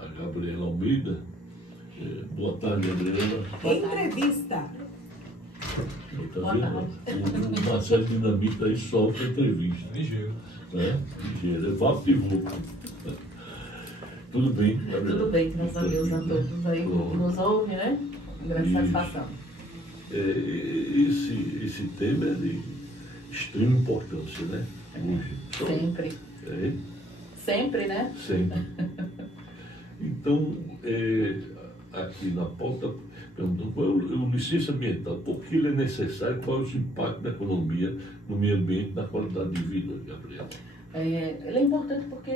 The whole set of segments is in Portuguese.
a Gabriela Almeida. Boa tarde, Gabriela. Entrevista. Tá vendo? O Marcelo Dinamita aí solta a entrevista. Ligeiro. Né? Ligeiro, é vapo de roupa. Tudo bem, Gabriela? Tudo bem, graças a Deus, a todos aí que nos ouvem, né? Grande satisfação. Esse tema é de extrema importância, né? Hoje. Sempre. Sempre, né? Sempre. Então, aqui na pauta, perguntando qual é o licença ambiental, por que ele é necessário, qual é o impacto da economia no meio ambiente, na qualidade de vida, Gabriela? Ele é importante porque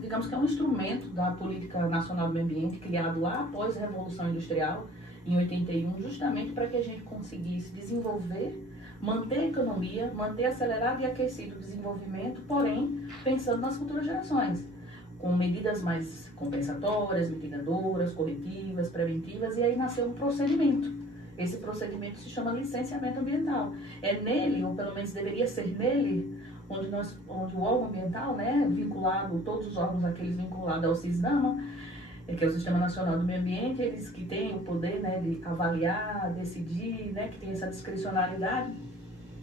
digamos que é um instrumento da Política Nacional do Meio Ambiente criado lá após a Revolução Industrial, em 81, justamente para que a gente conseguisse desenvolver, manter a economia, manter acelerado e aquecido o desenvolvimento, porém, pensando nas futuras gerações, com medidas mais compensatórias, mitigadoras, corretivas, preventivas, e aí nasceu um procedimento. Esse procedimento se chama licenciamento ambiental. É nele, ou pelo menos deveria ser nele, onde o órgão ambiental, né, vinculado, todos os órgãos aqueles vinculados ao SISDAMA, que é o Sistema Nacional do Meio Ambiente, eles que têm o poder, né, de avaliar, decidir, né, que tem essa discricionalidade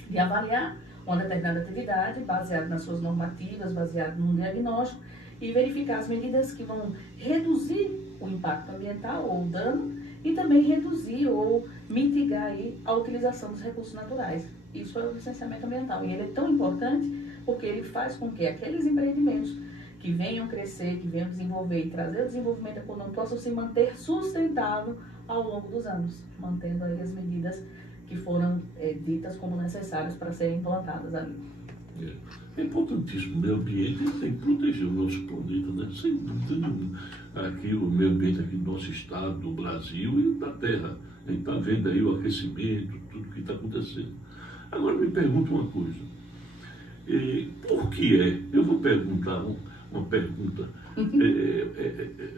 de avaliar uma determinada atividade baseado nas suas normativas, baseado num diagnóstico, e verificar as medidas que vão reduzir o impacto ambiental ou o dano e também reduzir ou mitigar aí a utilização dos recursos naturais. Isso é o licenciamento ambiental. E ele é tão importante porque ele faz com que aqueles empreendimentos que venham crescer, que venham desenvolver e trazer o desenvolvimento econômico possam se manter sustentável ao longo dos anos, mantendo aí as medidas que foram ditas como necessárias para serem implantadas ali. É importantíssimo o meio ambiente, tem que proteger o nosso planeta, né? Sem dúvida nenhuma. Aqui, o meio ambiente aqui do nosso estado, do Brasil e da Terra. A gente está vendo aí o aquecimento, tudo que está acontecendo. Agora me pergunta uma coisa. Por que é? Eu vou perguntar uma pergunta. A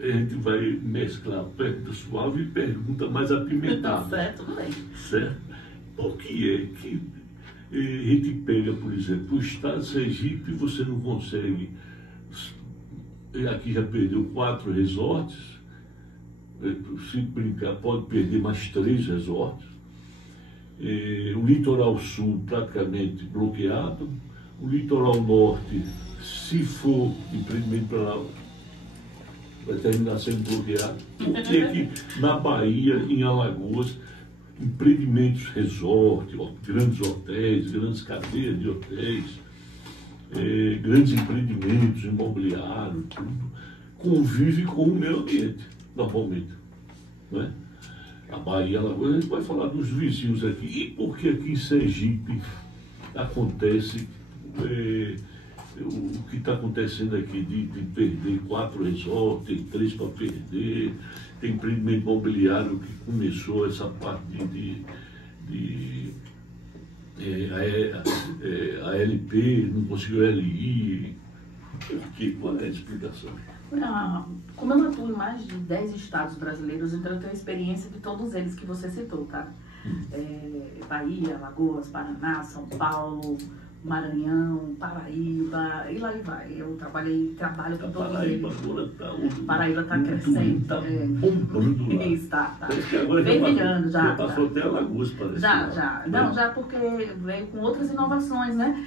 gente vai mesclar pergunta suave e pergunta mais apimentada. Certo, tudo bem. Certo? Por que é que a gente pega, por exemplo, o estado de Sergipe, você não consegue, aqui já perdeu 4 resorts, se brincar pode perder mais 3 resorts, o litoral sul praticamente bloqueado, o litoral norte, se for empreendimento para lá, vai terminar sendo bloqueado. Por que que na Bahia, em Alagoas, empreendimentos, resort, grandes hotéis, grandes cadeias de hotéis, grandes empreendimentos imobiliários, tudo, convive com o meio ambiente, normalmente. Não é? A Bahia, a gente vai falar dos vizinhos aqui. E por que aqui em Sergipe acontece o que está acontecendo aqui de perder 4 resorts, tem 3 para perder, tem empreendimento imobiliário que começou essa parte a LP, não conseguiu LI. Por quê? Qual é a explicação? Como eu atuo em mais de 10 estados brasileiros, então eu tenho experiência de todos eles que você citou, tá? Bahia, Alagoas, Paraná, São Paulo, Maranhão, Paraíba, e lá e vai. Eu trabalho com todos Paraíba eles. agora está... Paraíba está crescendo. Está bombando lá. Isso, tá. Parece que agora fervilhando já passou até Alagoas, parece. Já. Não, já porque veio com outras inovações, né?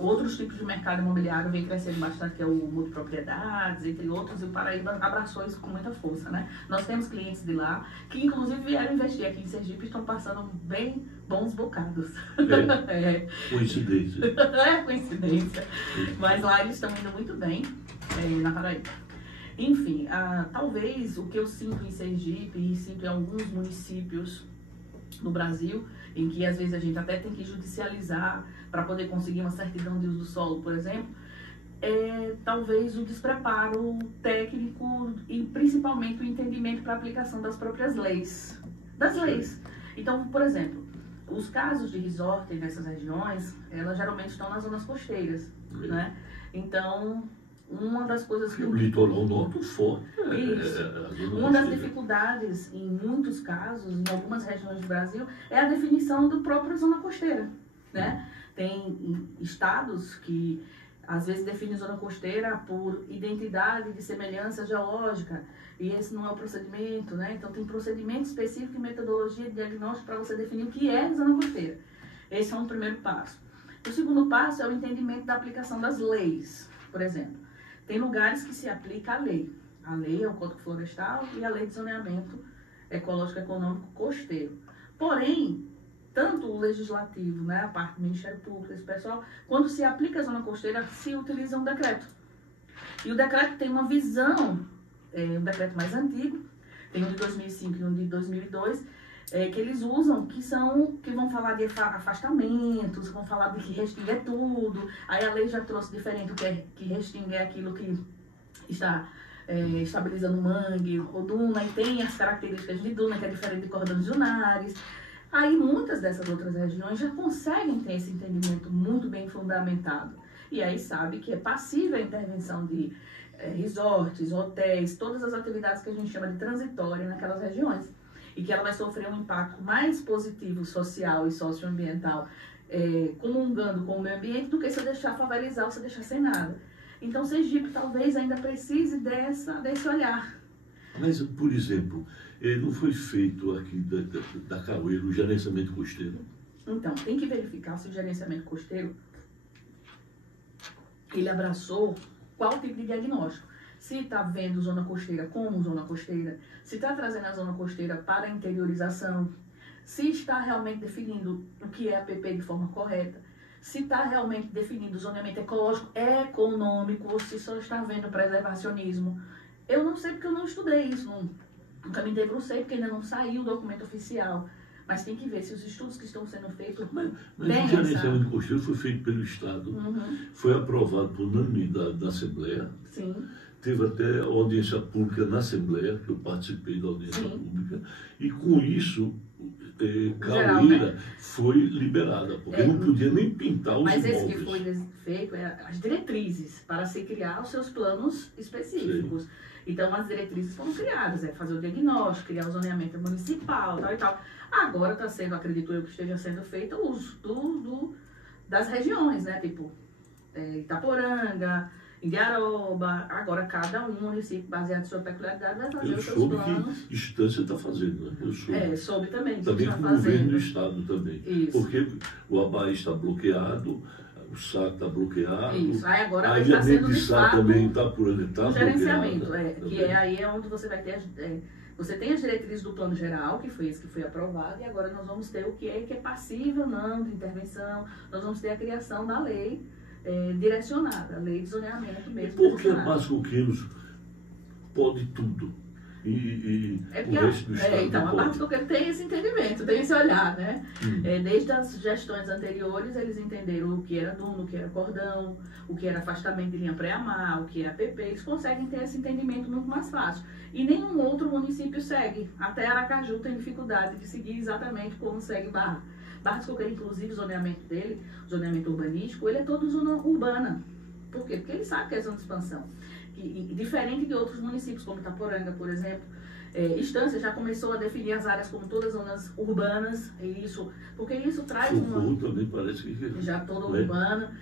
Outros tipos de mercado imobiliário vem crescendo bastante, que é o multipropriedades, entre outros, e o Paraíba abraçou isso com muita força, né? Nós temos clientes de lá que, inclusive, vieram investir aqui em Sergipe e estão passando bem bons bocados. Coincidência. Coincidência. Mas lá eles estão indo muito bem, na Paraíba. Enfim, talvez o que eu sinto em Sergipe e sinto em alguns municípios no Brasil, em que às vezes a gente até tem que judicializar para poder conseguir uma certidão de uso do solo, por exemplo, talvez o despreparo técnico e principalmente o entendimento para a aplicação das próprias leis. Das leis. Então, por exemplo, os casos de resort nessas regiões, elas geralmente estão nas zonas costeiras, né? Então, uma das coisas que... O litoral norte forte. Isso. Uma das dificuldades, em muitos casos, em algumas regiões do Brasil, é a definição do próprio zona costeira, né? Tem estados que Às vezes define zona costeira por identidade de semelhança geológica, e esse não é o procedimento, né? Então tem procedimento específico e metodologia de diagnóstico para você definir o que é zona costeira. Esse é um primeiro passo. O segundo passo é o entendimento da aplicação das leis. Por exemplo, tem lugares que se aplica a lei. A lei é o Código Florestal e a Lei de Zoneamento Ecológico Econômico Costeiro. Porém, tanto o legislativo, né, a parte do Ministério Público, esse pessoal, quando se aplica a zona costeira, se utiliza um decreto. E o decreto tem uma visão, um decreto mais antigo, tem um de 2005 e um de 2002, que eles usam, que vão falar de afastamentos, vão falar de que rextingue é tudo. Aí a lei já trouxe diferente, o que rextingue é aquilo que está estabilizando mangue ou duna, e tem as características de duna, que é diferente de cordões dunares. Aí muitas dessas outras regiões já conseguem ter esse entendimento muito bem fundamentado. E aí sabe que é passível a intervenção de resorts, hotéis, todas as atividades que a gente chama de transitória naquelas regiões. E que ela vai sofrer um impacto mais positivo social e socioambiental, comungando com o meio ambiente, do que se eu deixar favorizar ou se eu deixar sem nada. Então, Sergipe talvez ainda precise desse olhar. Mas, por exemplo, não foi feito aqui da Caroeira o gerenciamento costeiro? Então, tem que verificar se o gerenciamento costeiro ele abraçou qual tipo de diagnóstico. Se está vendo zona costeira como zona costeira, se está trazendo a zona costeira para a interiorização, se está realmente definindo o que é APP de forma correta, se está realmente definindo o zoneamento ecológico econômico, ou se só está vendo preservacionismo. Eu não sei porque eu não estudei isso, nunca me debrucei, porque ainda não saiu o documento oficial. Mas tem que ver se os estudos que estão sendo feitos... Mas o gerenciamento costeiro foi feito pelo Estado, foi aprovado por unanimidade da Assembleia. Sim. Teve até audiência pública na Assembleia, que eu participei da audiência pública, e com isso, Caroeira foi liberada, porque não podia nem pintar os Mas imóveis. esse que foi feito é as diretrizes para se criar os seus planos específicos. Sim. Então, as diretrizes foram criadas, fazer o diagnóstico, criar o zoneamento municipal, tal e tal. Agora está sendo, acredito eu, que esteja sendo feito o uso das regiões, né? Tipo, Itaporanga, Indiaroba. Agora, cada um município, baseado em sua peculiaridade, vai fazer os seus planos. Eu soube que Estância está fazendo, né? Eu soube. Soube também. Também com o governo do Estado também. Isso. Porque o Abaí está bloqueado, o SAC está bloqueado. Isso. Aí agora vai estar sendo de fato também está por onde está o gerenciamento, que aí é onde você vai ter você tem as diretrizes do plano geral, que foi esse que foi aprovado, e agora nós vamos ter o que é passível ou não de intervenção, nós vamos ter a criação da lei direcionada, a lei de zoneamento mesmo. Porque a Barros Coqueiros pode tudo. E o resto do Estado então, a Barros Coqueiros tem esse entendimento, tem esse olhar, né? Desde as gestões anteriores, eles entenderam o que era duna, o que era cordão, o que era afastamento de linha pré-amar, o que é APP, eles conseguem ter esse entendimento muito mais fácil. E nenhum outro município segue. Até Aracaju tem dificuldade de seguir exatamente como segue Barros. Barros Coqueiros, inclusive, o zoneamento dele, o zoneamento urbanístico, ele é todo zona urbana. Por quê? Porque ele sabe que é zona de expansão. E diferente de outros municípios, como Itaporanga, por exemplo, Estância já começou a definir as áreas como todas zonas urbanas, porque isso traz uma... também parece que... Já toda urbana.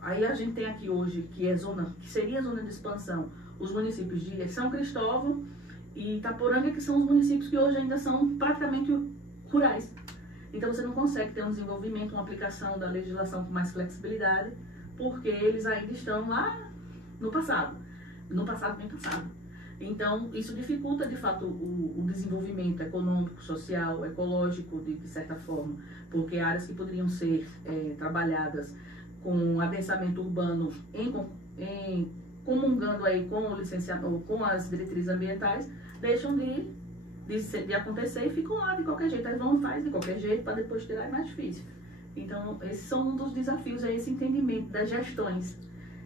Aí a gente tem aqui hoje, que seria zona de expansão, os municípios de São Cristóvão e Itaporanga, que são os municípios que hoje ainda são praticamente rurais. Então você não consegue ter um desenvolvimento, uma aplicação da legislação com mais flexibilidade, porque eles ainda estão lá no passado bem passado. Então, isso dificulta, de fato, o desenvolvimento econômico, social, ecológico, de certa forma, porque áreas que poderiam ser trabalhadas com adensamento urbano, comungando aí com o licenciamento, com as diretrizes ambientais, deixam de acontecer e ficam lá de qualquer jeito. Aí faz de qualquer jeito, para depois tirar é mais difícil. Então, esses são um dos desafios, esse entendimento das gestões.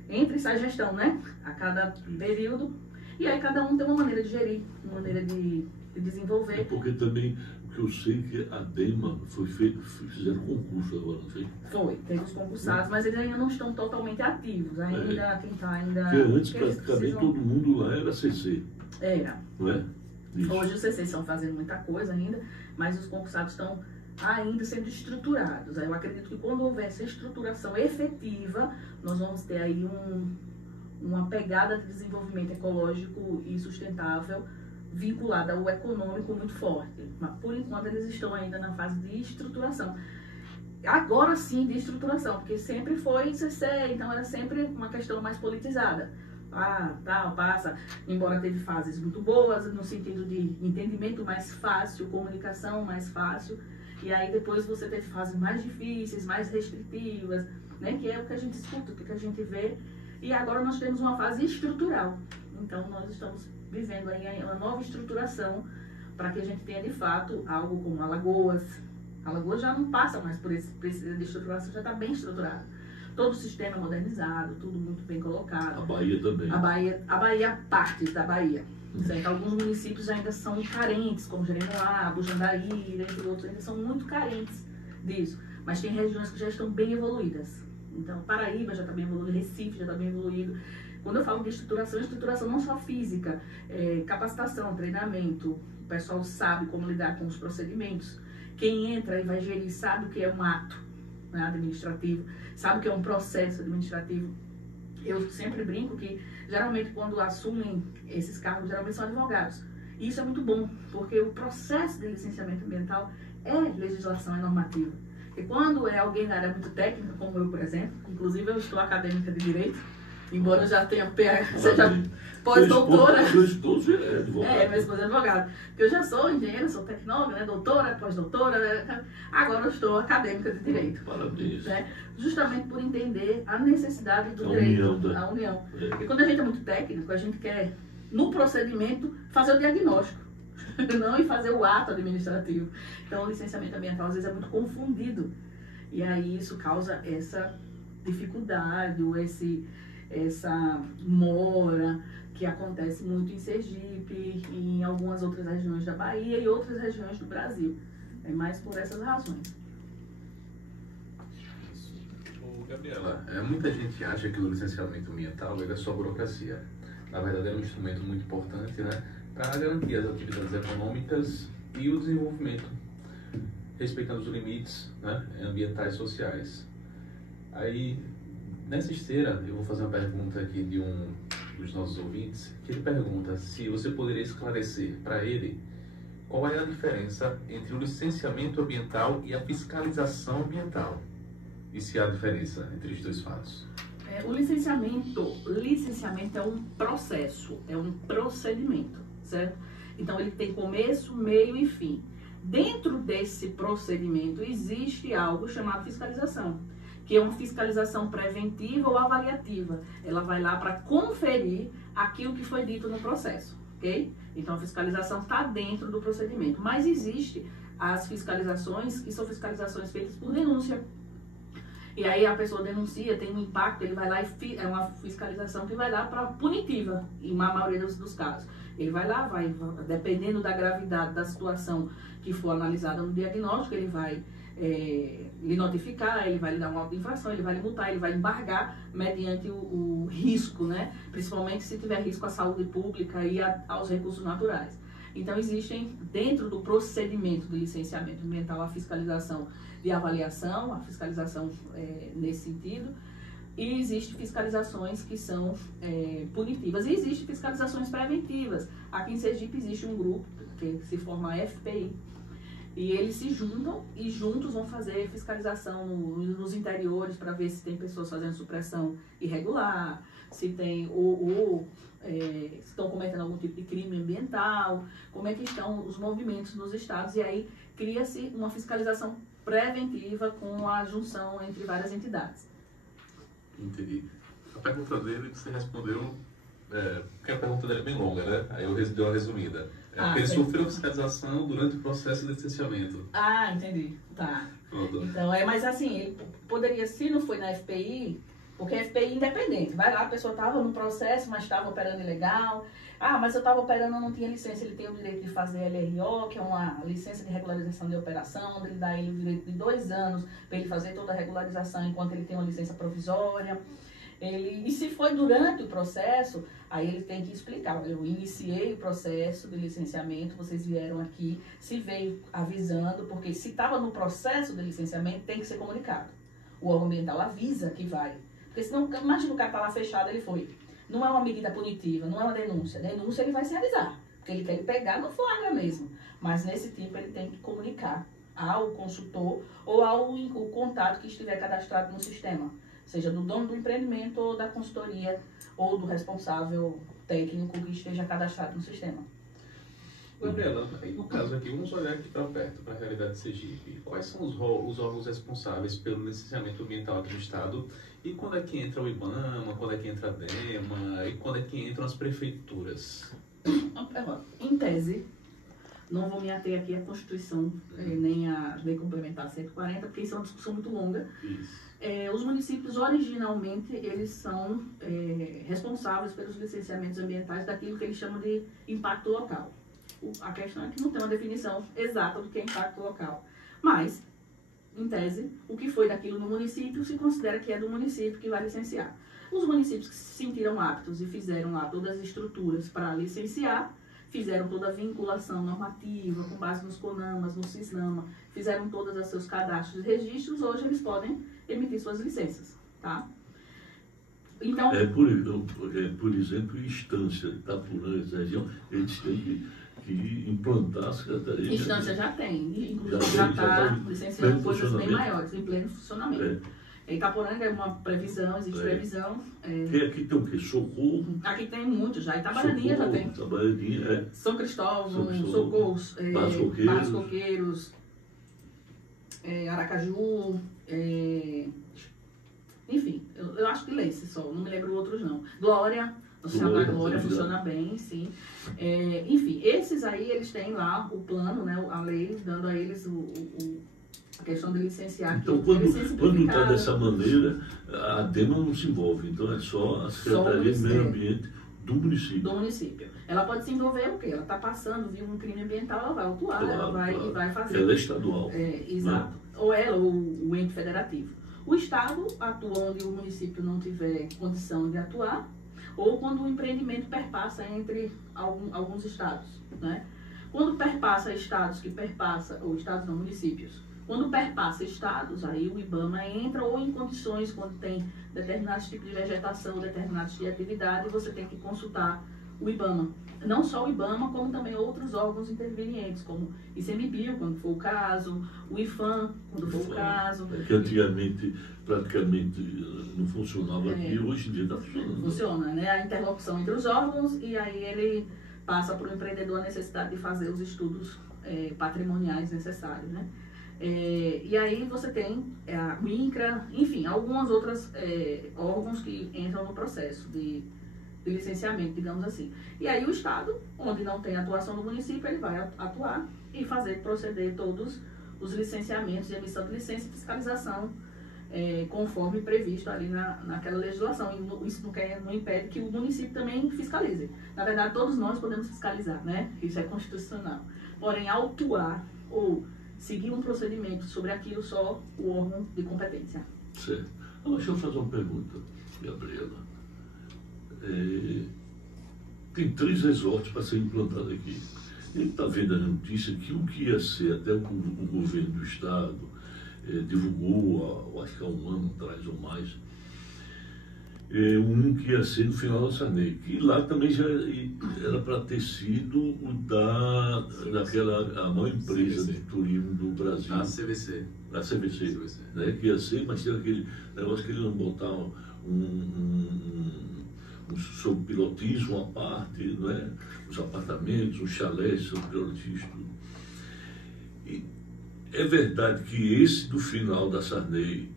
Entre essa gestão, né? A cada período. E aí cada um tem uma maneira de gerir, uma maneira de desenvolver. Porque também, o que eu sei que a DEMA fizeram concurso agora, não sei? Teve os concursados, mas eles ainda não estão totalmente ativos. Quem está ainda... Porque antes, praticamente, todo mundo lá era CC. Era. Não é? Isso. Hoje os CCs estão fazendo muita coisa ainda, mas os concursados estão ainda sendo estruturados. Eu acredito que quando houver essa estruturação efetiva, nós vamos ter aí uma pegada de desenvolvimento ecológico e sustentável vinculada ao econômico muito forte. Mas, por enquanto, eles estão ainda na fase de estruturação. Agora sim, de estruturação, porque sempre foi CC, então era sempre uma questão mais politizada. Passa, embora teve fases muito boas, no sentido de entendimento mais fácil, comunicação mais fácil, e aí depois você teve fases mais difíceis, mais restritivas, né, que é o que a gente escuta, o que a gente vê, e agora nós temos uma fase estrutural. Então nós estamos vivendo aí uma nova estruturação para que a gente tenha de fato algo como Alagoas. Alagoas já não passa mais por esse de estruturação, já está bem estruturado. Todo o sistema modernizado, tudo muito bem colocado. A Bahia também. A Bahia, partes da Bahia. Certo? Alguns municípios ainda são carentes, como Jeremoabo, Bujandaí, entre outros, ainda são muito carentes disso. Mas tem regiões que já estão bem evoluídas. Então, Paraíba já está bem evoluído, Recife já está bem evoluído. Quando eu falo de estruturação não só física, capacitação, treinamento, o pessoal sabe como lidar com os procedimentos. Quem entra e vai gerir sabe o que é um ato, né, administrativo, sabe o que é um processo administrativo. Eu sempre brinco que, geralmente, quando assumem esses cargos, geralmente são advogados. E isso é muito bom, porque o processo de licenciamento ambiental é legislação, é normativa. E quando é alguém da área muito técnica, como eu, por exemplo, inclusive eu estou acadêmica de Direito, embora eu já tenha seja pós-doutora. Seu esposo é advogado. Meu esposo é advogado. Porque eu já sou engenheira, sou tecnóloga, né, doutora, pós-doutora, agora eu estou acadêmica de Direito. Parabéns. Né, justamente por entender a necessidade do direito, a união. E quando a gente é muito técnico, a gente quer, no procedimento, fazer o diagnóstico, não em fazer o ato administrativo. Então, o licenciamento ambiental, às vezes, é muito confundido. E aí, isso causa essa dificuldade, ou essa mora que acontece muito em Sergipe e em algumas outras regiões da Bahia e outras regiões do Brasil. É mais por essas razões. Gabriela, muita gente acha que o licenciamento ambiental é só burocracia. Na verdade, é um instrumento muito importante, né, para garantir as atividades econômicas e o desenvolvimento, respeitando os limites, né, ambientais e sociais. Aí, nessa esteira, eu vou fazer uma pergunta aqui de um dos nossos ouvintes, que ele pergunta se você poderia esclarecer para ele qual é a diferença entre o licenciamento ambiental e a fiscalização ambiental. E se há diferença entre os dois fatos? O licenciamento é um processo, é um procedimento, certo? Então, ele tem começo, meio e fim. Dentro desse procedimento, existe algo chamado fiscalização, que é uma fiscalização preventiva ou avaliativa. Ela vai lá para conferir aquilo que foi dito no processo, ok? Então, a fiscalização está dentro do procedimento. Mas existe as fiscalizações, que são fiscalizações feitas por denúncia. E aí a pessoa denuncia, tem um impacto, ele vai lá e é uma fiscalização que vai lá para punitiva, em uma maioria dos casos. Ele vai lá, dependendo da gravidade da situação que for analisada no diagnóstico, ele vai lhe notificar, ele vai lhe dar uma auto-infração, ele vai lhe multar, ele vai embargar mediante o risco, né? Principalmente se tiver risco à saúde pública e aos recursos naturais. Então, existem, dentro do procedimento de licenciamento ambiental, a fiscalização de avaliação, a fiscalização nesse sentido, e existem fiscalizações que são punitivas, e existem fiscalizações preventivas. Aqui em Sergipe existe um grupo que se forma a FPI, e eles se juntam e juntos vão fazer fiscalização nos interiores para ver se tem pessoas fazendo supressão irregular, se tem se estão cometendo algum tipo de crime ambiental, como é que estão os movimentos nos estados, e aí cria-se uma fiscalização preventiva com a junção entre várias entidades. Entendi. A pergunta dele você respondeu, porque a pergunta dele é bem longa, né? Aí eu dei uma resumida. Ele sofreu fiscalização durante o processo de licenciamento. Ah, entendi. Tá. Pronto. Então, mas assim, ele poderia, se não foi na FPI, porque a FPI é independente. Vai lá, a pessoa estava no processo, mas estava operando ilegal. Ah, mas eu estava operando, não tinha licença. Ele tem o direito de fazer LRO, que é uma licença de regularização de operação, onde ele dá ele o direito de 2 anos para ele fazer toda a regularização enquanto ele tem uma licença provisória. E se foi durante o processo, aí ele tem que explicar. Olha, eu iniciei o processo de licenciamento, vocês vieram aqui, se veio avisando, porque se estava no processo de licenciamento, tem que ser comunicado. O órgão ambiental avisa que vai. Porque senão, imagina o cara tá lá fechado, ele foi. Não é uma medida punitiva, não é uma denúncia. Denúncia ele vai se realizar, porque ele quer pegar no flagra mesmo. Mas nesse tipo ele tem que comunicar ao consultor ou ao o contato que estiver cadastrado no sistema, seja do dono do empreendimento ou da consultoria ou do responsável técnico que esteja cadastrado no sistema. Gabriela, no caso aqui, vamos olhar aqui para perto, para a realidade de Sergipe. Quais são os órgãos responsáveis pelo licenciamento ambiental aqui no Estado? E quando é que entra o IBAMA, quando é que entra a DEMA e quando é que entram as prefeituras? Em tese, não vou me ater aqui à Constituição, nem à Lei Complementar 140, porque isso é uma discussão muito longa. Os municípios, originalmente, eles são responsáveis pelos licenciamentos ambientais daquilo que eles chamam de impacto local. A questão é que não tem uma definição exata do que é impacto local. Mas, em tese, o que foi daquilo no município se considera que é do município que vai licenciar. Os municípios que se sentiram aptos e fizeram lá todas as estruturas para licenciar, fizeram toda a vinculação normativa com base nos CONAMAs, no CISNAMA, fizeram todos os seus cadastros e registros, hoje eles podem emitir suas licenças, tá? Então, por exemplo, Instância, Itapurã, essa região, eles têm que implantar a Secretaria. Instância já tem, inclusive já está licenciando coisas bem maiores, em pleno funcionamento. Itaporanga é uma previsão, existe previsão. Aqui tem o quê? Socorro? Aqui tem muito já. Itabaraninha já tem. Itabaraninha, São Cristóvão, Socorro, Barros Coqueiros, Aracaju, enfim, eu acho que Leice só, não me lembro outros não. Glória, o Céu da Glória funciona bem, sim. Enfim, esses aí, eles têm lá o plano, né, a lei, dando a eles a questão de licenciar. Então, quando está dessa maneira, a DEMA não se envolve, então é só a Secretaria de Meio Ambiente do município. Do município. Ela pode se envolver o quê? Ela está passando, viu um crime ambiental, ela vai atuar, ela vai fazer. Ela é estadual. Exato. Ou ela, ou o ente federativo. O Estado atua onde o município não tiver condição de atuar, ou quando o empreendimento perpassa entre alguns estados, né? Quando perpassa estados ou estados não, municípios, quando perpassa estados, aí o IBAMA entra ou em condições, quando tem determinados tipos de vegetação, determinados tipos de atividade, você tem que consultar o IBAMA. Não só o IBAMA, como também outros órgãos intervenientes, como ICMBio, quando for o caso, o IFAM, quando for o caso. Que antigamente praticamente não funcionava aqui, hoje em dia está funcionando. Funciona, né? A interlocução entre os órgãos e aí ele passa para o empreendedor a necessidade de fazer os estudos patrimoniais necessários, né? E aí você tem o INCRA, enfim, algumas outras órgãos que entram no processo de licenciamento, digamos assim. E aí o Estado, onde não tem atuação do município, ele vai atuar e proceder todos os licenciamentos de emissão de licença e fiscalização conforme previsto ali naquela legislação. E isso não impede que o município também fiscalize. Na verdade, todos nós podemos fiscalizar, né? Isso é constitucional. Porém, autuar ou seguir um procedimento sobre aquilo só o órgão de competência. Certo. Agora, deixa eu fazer uma pergunta, Gabriela. Tem 3 resorts para ser implantado aqui. Ele está vendo a notícia que o que ia ser, até o governo do Estado divulgou, acho que há um ano atrás ou mais, um que ia ser no final da Sarney, que lá também já era para ter sido a maior empresa CVC. de turismo do Brasil. A CVC. A CVC. Né, que ia ser, mas tem aquele negócio que eles não botavam sob pilotismo à parte, não é? Os apartamentos, os chalés sob pilotismo. E é verdade que esse do final da Sarney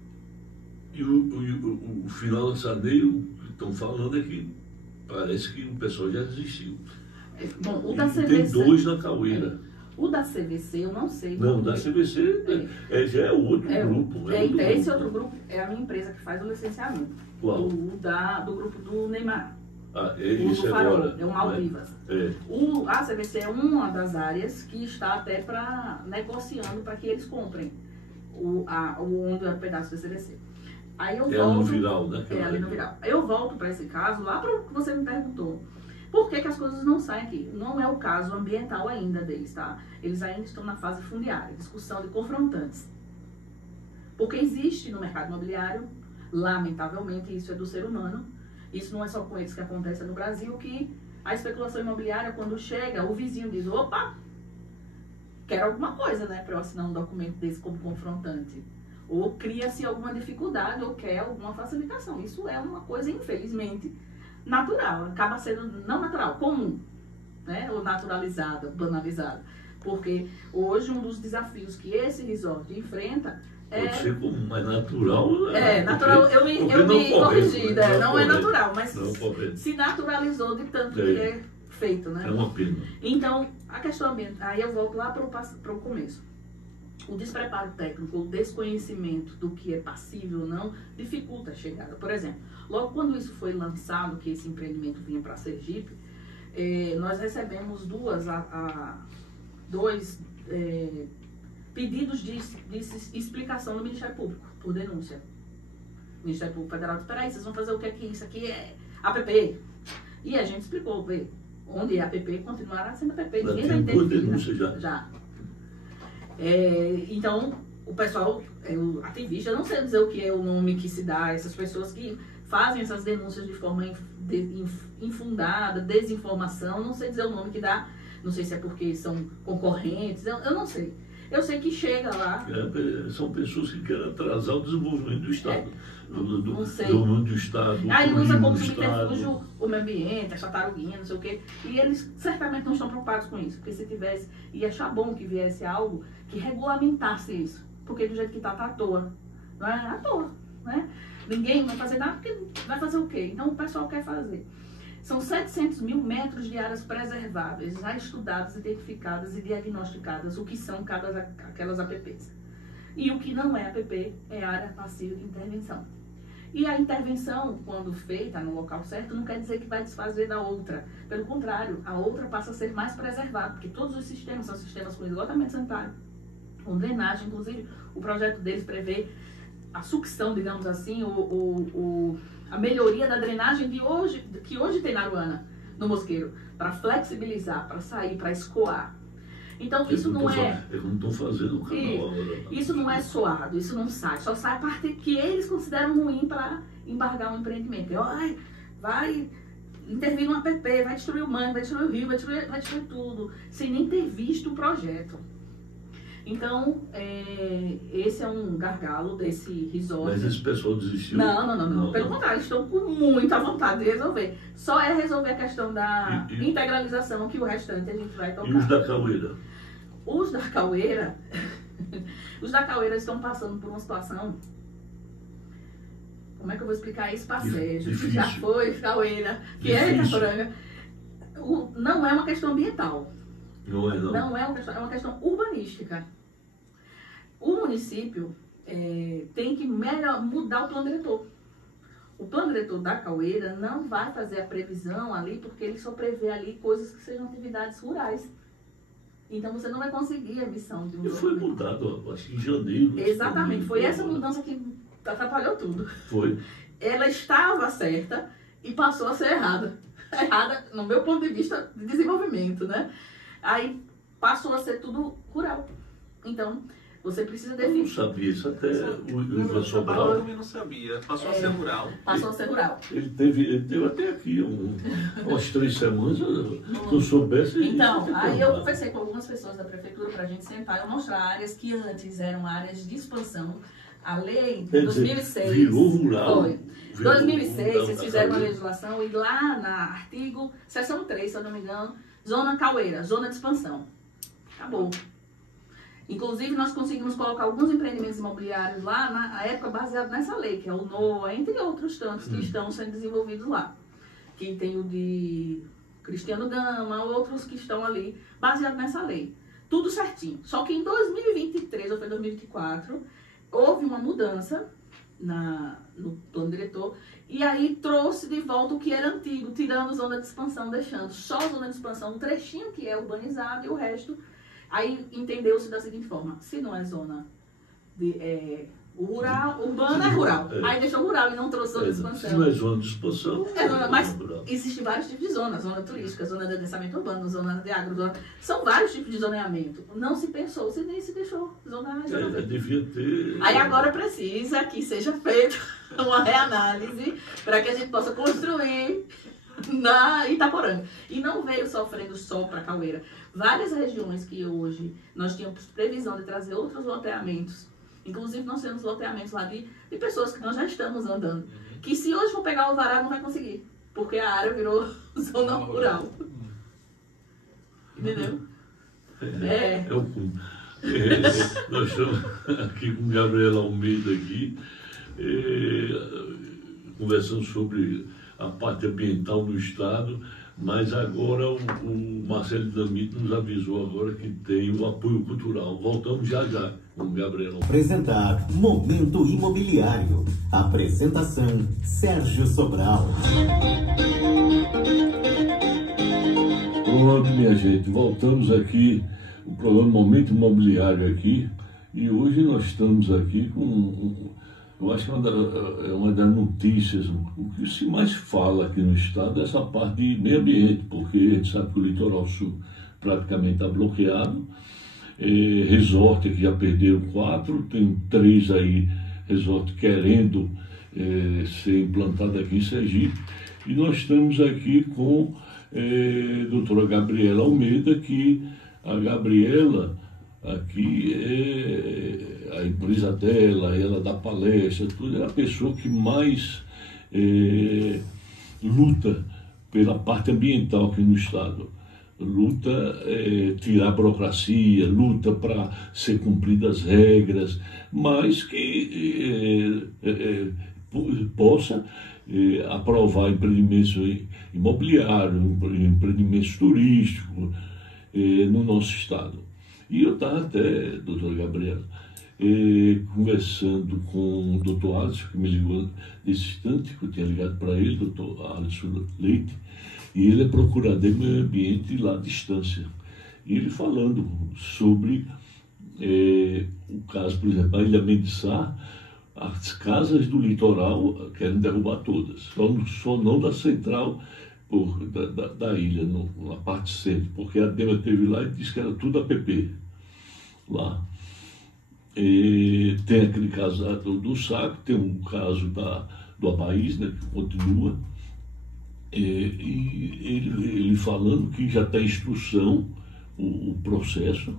e o final da Sarney, o que estão falando é que parece que o pessoal já desistiu. Bom, o da CVC, tem 2 na Caoeira. O da CVC eu não sei. Não, da CVC já é outro grupo. Esse outro grupo é a minha empresa que faz o licenciamento. Qual? Do grupo do Neymar. Isso é Farol, agora. é o Maldivas. A CVC é uma das áreas que está até negociando para que eles comprem onde é o pedaço da CVC. Aí eu volto, no Viral, né? Ali no Viral. Eu volto para esse caso, lá para o que você me perguntou. Por que as coisas não saem aqui? Não é o caso ambiental ainda deles, tá? Eles ainda estão na fase fundiária, discussão de confrontantes. Porque existe no mercado imobiliário lamentavelmente, isso é do ser humano. Isso não é só com eles que acontece no Brasil, que a especulação imobiliária, quando chega, o vizinho diz, opa, quero alguma coisa, né, para eu assinar um documento desse como confrontante. Ou cria-se alguma dificuldade, ou quer alguma facilitação. Isso é uma coisa, infelizmente, natural. Acaba sendo não natural, comum, né, ou naturalizada, banalizada. Porque hoje um dos desafios que esse resort enfrenta pode ser comum, mas natural... natural, eu me corrigi, não é natural, mas não se naturalizou de tanto que é feito, né? É uma pena. Então, a questão ambiental, aí eu volto lá para o começo. O despreparo técnico, o desconhecimento do que é passível ou não, dificulta a chegada. Por exemplo, logo quando isso foi lançado, que esse empreendimento vinha para Sergipe, nós recebemos dois pedidos de explicação do Ministério Público, por denúncia. O Ministério Público Federal disse, peraí, vocês vão fazer o que aqui? Isso aqui é APP. E a gente explicou, onde é APP, continuará sendo APP. Ninguém vai interferir, denúncia já. Então, o pessoal, o ativista, eu não sei dizer o que é o nome que se dá a essas pessoas que fazem essas denúncias de forma infundada, desinformação, não sei dizer o nome que dá, não sei se é porque são concorrentes, eu não sei. Eu sei que chega lá... são pessoas que querem atrasar o desenvolvimento do Estado. Não sei. Do Estado. Aí usa como subterfúgio o meio ambiente, a tartaruguinha, não sei o quê. E eles certamente não estão preocupados com isso. Porque se tivesse, ia achar bom que viesse algo que regulamentasse isso. Porque do jeito que tá à toa. Não é à toa, né? Ninguém vai fazer nada porque vai fazer o quê? Então o pessoal quer fazer. São 700 mil metros de áreas preserváveis, já estudadas, identificadas e diagnosticadas o que são aquelas APPs. E o que não é APP é área passiva de intervenção. E a intervenção, quando feita no local certo, não quer dizer que vai desfazer da outra. Pelo contrário, a outra passa a ser mais preservada, porque todos os sistemas são sistemas com esgotamento sanitário, com drenagem. Inclusive, o projeto deles prevê a sucção, digamos assim, a melhoria da drenagem que hoje tem na Aruana, no Mosqueiro, para flexibilizar, para sair, para escoar. Então, isso não é... É como estão fazendo o canal agora. Isso não é soado, isso não sai. Só sai a parte que eles consideram ruim para embargar um empreendimento. Vai intervir no APP, vai destruir o mangue, vai destruir o rio, vai destruir tudo, sem nem ter visto o projeto. Então, esse é um gargalo desse resort. Mas esse pessoal desistiu? Não. Pelo contrário, estão com muita vontade de resolver. Só é resolver a questão da integralização, que o restante a gente vai tocar. E os da Caueira? Os da Caueira... os da Caueira estão passando por uma situação... Como é que eu vou explicar isso para Sérgio? Que já foi Caueira, que é Itaporanga. Não é uma questão ambiental. Não é, não. Não é uma questão urbanística. O município tem que mudar o plano diretor. O plano diretor da Caueira não vai fazer a previsão ali, porque ele só prevê ali coisas que sejam atividades rurais. Então você não vai conseguir a emissão de um... E foi mudado, acho que em janeiro. Exatamente, foi essa mudança que atrapalhou tudo. Foi. Ela estava certa e passou a ser errada. Errada, no meu ponto de vista, de desenvolvimento, né? Aí passou a ser tudo rural. Então, você precisa definir. Eu não sabia isso, até o Ivan Eu Sobral. também não sabia. Passou a ser rural. Passou a ser rural. Ele teve até aqui umas 3 semanas. Se eu soubesse. Então, aí eu conversei com algumas pessoas da prefeitura para a gente sentar e mostrar áreas que antes eram áreas de expansão. A lei de 2006. Virou rural. Foi. 2006, vocês fizeram uma legislação e lá na artigo, seção 3, se eu não me engano, Zona Caueira, zona de expansão. Acabou. Inclusive, nós conseguimos colocar alguns empreendimentos imobiliários lá, na época, baseado nessa lei, que é o NOA, entre outros tantos que estão sendo desenvolvidos lá. Que tem o de Cristiano Gama, outros que estão ali, baseado nessa lei. Tudo certinho. Só que em 2023, ou foi 2024, houve uma mudança no plano diretor, e aí trouxe de volta o que era antigo, tirando a zona de expansão, deixando só a zona de expansão, um trechinho que é urbanizado e o resto, aí entendeu-se da seguinte forma: se não é zona Rural, urbana é rural. Aí deixou rural e não trouxe zona de expansão. Se não é zona de expansão, mas existem vários tipos de zonas. Zona turística, zona de adensamento urbano, zona de agro, são vários tipos de zoneamento. Não se pensou, nem se deixou zona. Devia ter... Aí agora precisa que seja feita uma reanálise para que a gente possa construir na Itaporanga. E não veio sofrendo só para Caueira. Várias regiões que hoje nós tínhamos previsão de trazer outros loteamentos, inclusive nós temos loteamentos lá de pessoas que nós já estamos andando, que se hoje for pegar o alvará não vai conseguir, porque a área virou zona rural. Entendeu? Nós estamos aqui com Gabriela Almeida aqui, conversando sobre a parte ambiental do Estado, mas agora o Marcelo Dinamite nos avisou agora que tem o apoio cultural. Voltamos já com o Gabriel. Apresentar Momento Imobiliário. Apresentação Sérgio Sobral. Pronto, minha gente, voltamos aqui, o programa Momento Imobiliário aqui, e hoje nós estamos aqui com... Eu acho que é uma das notícias, o que se mais fala aqui no estado é essa parte de meio ambiente, porque a gente sabe que o litoral sul praticamente está bloqueado, resort que já perderam 4, tem 3 aí, resort querendo ser implantado aqui em Sergipe, e nós estamos aqui com a doutora Gabriela Almeida, que a Gabriela aqui a empresa dela, ela dá palestra, tudo, é a pessoa que mais luta pela parte ambiental aqui no estado. Luta tirar a burocracia, luta para ser cumpridas as regras, mas que possa aprovar empreendimentos imobiliários, empreendimentos turísticos no nosso estado. E eu estava até, doutora Gabriela, conversando com o doutor Alisson, que me ligou nesse instante, que eu tinha ligado para ele, doutor Alisson Leite, e ele é procurador de meio ambiente lá à distância. E ele falando sobre o caso, por exemplo, a Ilha Mendissá, as casas do litoral querem derrubar todas, só não da central da ilha, na parte centro, porque a Dema teve lá e disse que era tudo APP lá. Tem aquele caso do Saco, tem um caso do Apaís, né, que continua, e ele falando que já está em instrução o processo,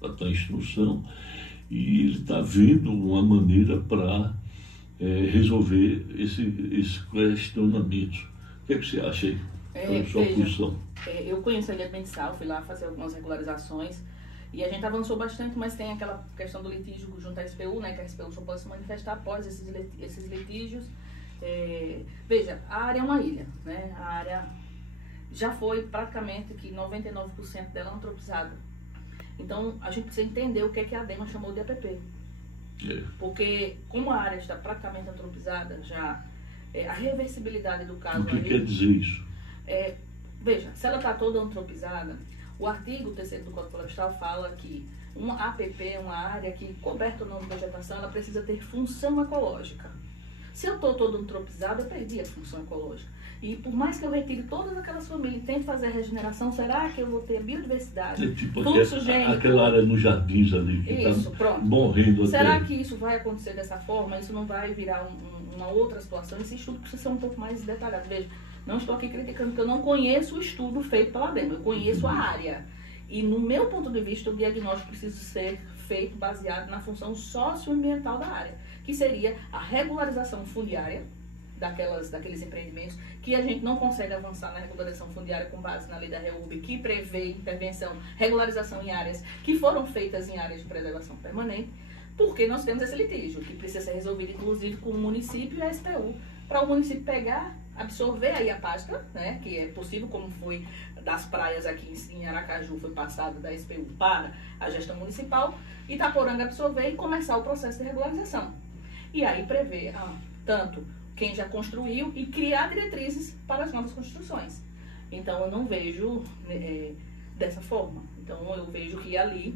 já está em instrução, e ele está vendo uma maneira para resolver esse questionamento. O que é que você acha aí? Sua posição? Eu conheço a Ilha Mendissá, fui lá fazer algumas regularizações e a gente avançou bastante, mas tem aquela questão do litígio junto à SPU, né, que a SPU só pode se manifestar após esses litígios. Veja, a área é uma ilha, né? A área já foi praticamente que 99% dela antropizada. Então, a gente precisa entender o que é que a ADEMA chamou de APP. Porque, como a área está praticamente antropizada, já a reversibilidade do caso... O que quer dizer isso? Veja, se ela está toda antropizada, o artigo 3º do Código Florestal fala que uma APP é uma área que, coberta ou não de vegetação, ela precisa ter função ecológica. Se eu estou toda antropizada, eu perdi a função ecológica. E por mais que eu retire todas aquelas famílias e tente fazer a regeneração, será que eu vou ter biodiversidade? Tipo aquela área nos jardins ali que está morrendo. Será que isso vai acontecer dessa forma? Isso não vai virar uma outra situação? Esse estudo precisa ser um pouco mais detalhado. Veja, não estou aqui criticando porque eu não conheço o estudo feito pela ADEMA, eu conheço a área. E no meu ponto de vista, o diagnóstico precisa ser feito baseado na função socioambiental da área, que seria a regularização fundiária daqueles empreendimentos, que a gente não consegue avançar na regularização fundiária com base na lei da REURB, que prevê intervenção, regularização em áreas que foram feitas em áreas de preservação permanente, porque nós temos esse litígio, que precisa ser resolvido, inclusive, com o município e a SPU, para o município pegar, absorver aí a pasta, né, que é possível, como foi das praias aqui em Aracaju, foi passado da SPU para a gestão municipal, Itaporanga absorver e começar o processo de regularização. E aí prever tanto quem já construiu e criar diretrizes para as novas construções. Então, eu não vejo dessa forma. Então, eu vejo que ali,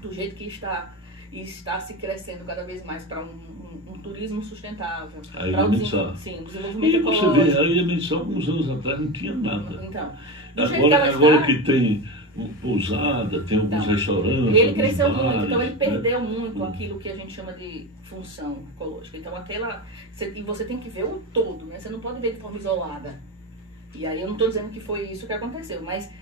do jeito que está, e está se crescendo cada vez mais para um turismo sustentável, A Ilha Mensah. Sim, o desenvolvimento E você ecológico. vê, a Ilha Mensah, alguns anos atrás, não tinha nada. Então, do jeito que ela Agora está, que tem pousada, tem alguns restaurantes, ele alguns cresceu bares, muito, então ele né? perdeu muito aquilo que a gente chama de função ecológica. Então e você tem que ver o todo, né? Você não pode ver de forma isolada. E aí eu não estou dizendo que foi isso que aconteceu, mas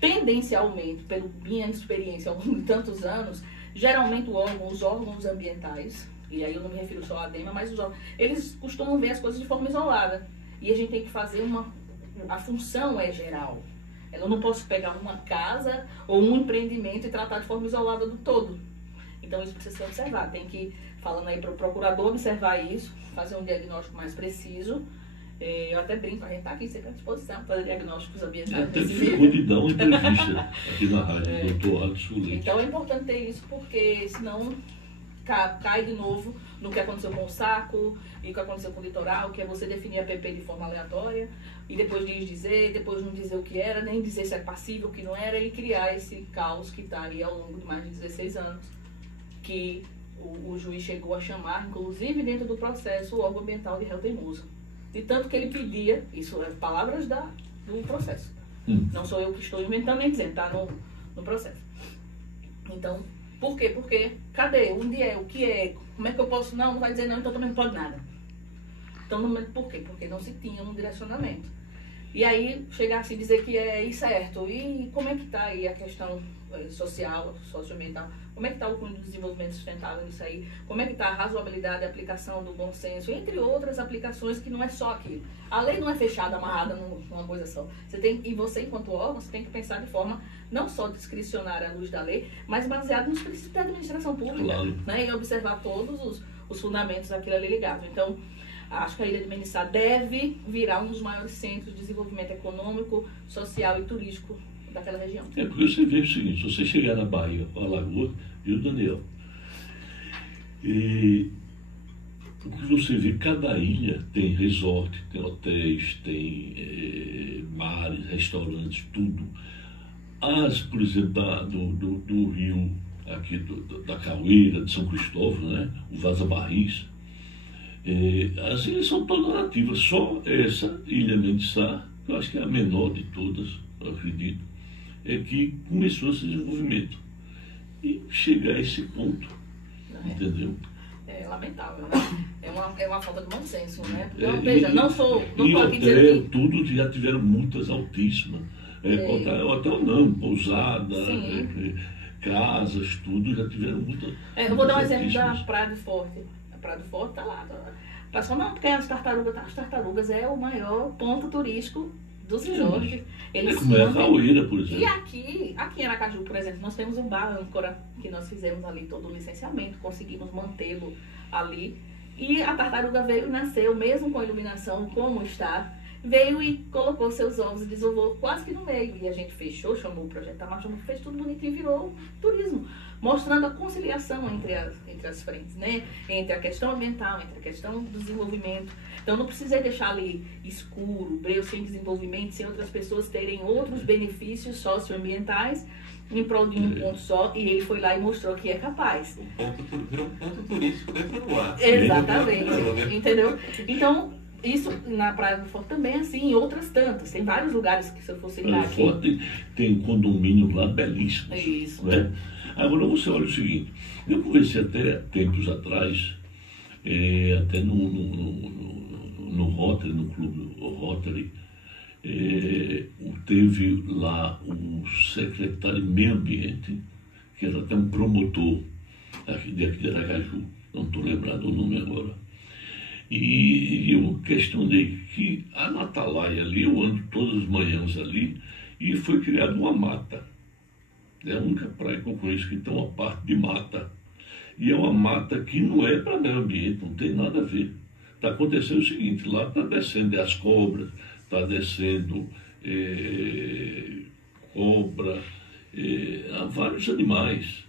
tendencialmente, pela minha experiência ao longo de tantos anos, geralmente os órgãos ambientais, e aí eu não me refiro só à ADEMA, mas os órgãos, eles costumam ver as coisas de forma isolada. E a gente tem que fazer a função é geral. Eu não posso pegar uma casa ou um empreendimento e tratar de forma isolada do todo. Então isso precisa ser observado. Tem que, falando aí para o procurador, observar isso, fazer um diagnóstico mais preciso. Eu até brinco, a gente está aqui sempre à disposição para fazer diagnósticos ambientais. Até ficou de dar uma entrevista aqui na rádio, doutor Alisson Leite. Então é importante ter isso, porque senão cai de novo no que aconteceu com o Saco e o que aconteceu com o litoral, que é você definir a PP de forma aleatória e depois dizer, depois não dizer o que era, nem dizer se é passível, o que não era, e criar esse caos que está aí ao longo de mais de 16 anos, que o juiz chegou a chamar, inclusive dentro do processo, o órgão ambiental de réu teimoso. De tanto que ele pedia, isso é palavras do processo. Não sou eu que estou inventando nem dizendo, está no processo. Então, por quê? Porque, cadê? Onde é? O que é? Como é que eu posso? Não vai dizer não, então também não pode nada. Então, por quê? Porque não se tinha um direcionamento. E aí, chegar assim, dizer que é incerto. E como é que está aí a questão social, socioambiental? Como é que está o cunho do desenvolvimento sustentável nisso aí? Como é que está a razoabilidade, a aplicação do bom senso? Entre outras aplicações que não é só aquilo. A lei não é fechada, amarrada numa coisa só. E você, enquanto órgão, você tem que pensar de forma não só discricionária à luz da lei, mas baseado nos princípios da administração pública. Claro. Né? E observar todos os fundamentos daquilo ali ligado. Então, acho que a Ilha de Meniçá deve virar um dos maiores centros de desenvolvimento econômico, social e turístico daquela região. É porque você vê o seguinte, se você chegar na Bahia, Alagoas, viu, Daniel? E o que você vê, cada ilha tem resort, tem hotéis, tem bares, restaurantes, tudo. Por exemplo, do rio, aqui da Caoeira, de São Cristóvão, né? O Vaza Barris, as ilhas são todas nativas, só essa Ilha Meniçá, que eu acho que é a menor de todas, eu acredito, é que começou esse desenvolvimento. E chegar a esse ponto, entendeu? É lamentável, né? É uma falta de bom senso, né? Então, veja, não estou aqui dizendo hotel, que... tudo já tiveram multas altíssimas. Hotel não, pousada, casas, tudo já tiveram multas. Eu vou dar um exemplo da Praia do Forte. A Praia do Forte está lá. Pessoal, não, porque as tartarugas é o maior ponto turístico dos resorts. Como é a Caoeira, por exemplo. E aqui em Aracaju, por exemplo, nós temos um bar âncora que nós fizemos ali todo o licenciamento, conseguimos mantê-lo ali. E a tartaruga veio e nasceu, mesmo com a iluminação como está, veio e colocou seus ovos e desovou quase que no meio. E a gente fechou, chamou o projeto da Marcha, fez tudo bonitinho e virou turismo, mostrando a conciliação entre as frentes, né? Entre a questão ambiental, entre a questão do desenvolvimento. Então não precisei deixar ali escuro, breu, sem desenvolvimento, sem outras pessoas terem outros benefícios socioambientais em prol de um ponto só, e ele foi lá e mostrou que é capaz. Virou um ponto turístico dentro do ar. Exatamente, entendeu? Então, isso na Praia do Forte também é assim, em outras tantas. Tem vários lugares que, se eu for citar aqui... Forte tem um condomínio lá belíssimo. Isso. Né? Agora você olha o seguinte, eu conversei até tempos atrás, até no Rotary, no clube Rotary, teve lá um secretário de meio ambiente, que era até um promotor aqui de Aracaju, não estou lembrado o nome agora. E eu questionei que a Natalaia ali, eu ando todas as manhãs ali, e foi criada uma mata. É a única praia que eu conheço que tem uma parte de mata. E é uma mata que não é para meio ambiente, não tem nada a ver. Está acontecendo o seguinte, lá está descendo as cobras, está descendo cobra, há vários animais.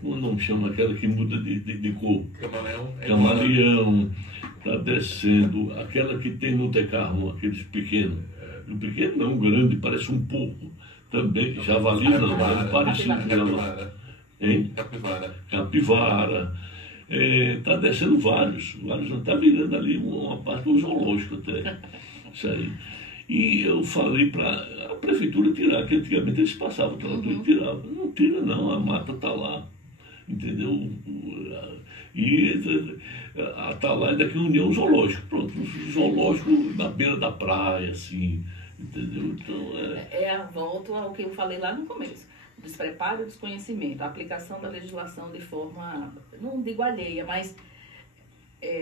Como não chama aquela que muda de cor? Camaleão. Está descendo, aquela que tem no Tecarro, aqueles pequenos. O pequeno não, grande, parece um porco. Também, javali não, é parecido com javali. Hein? Capivara. Está descendo vários, está virando ali uma parte do zoológico até. Isso aí. E eu falei para a prefeitura tirar, que antigamente eles passavam pela e tiravam. Não tira não, a mata está lá. Entendeu? E está lá daqui União Zoológico. Pronto, um zoológico na beira da praia, assim. Entendeu? Então, volto ao que eu falei lá no começo. Despreparo e desconhecimento, a aplicação da legislação de forma, não digo alheia, mas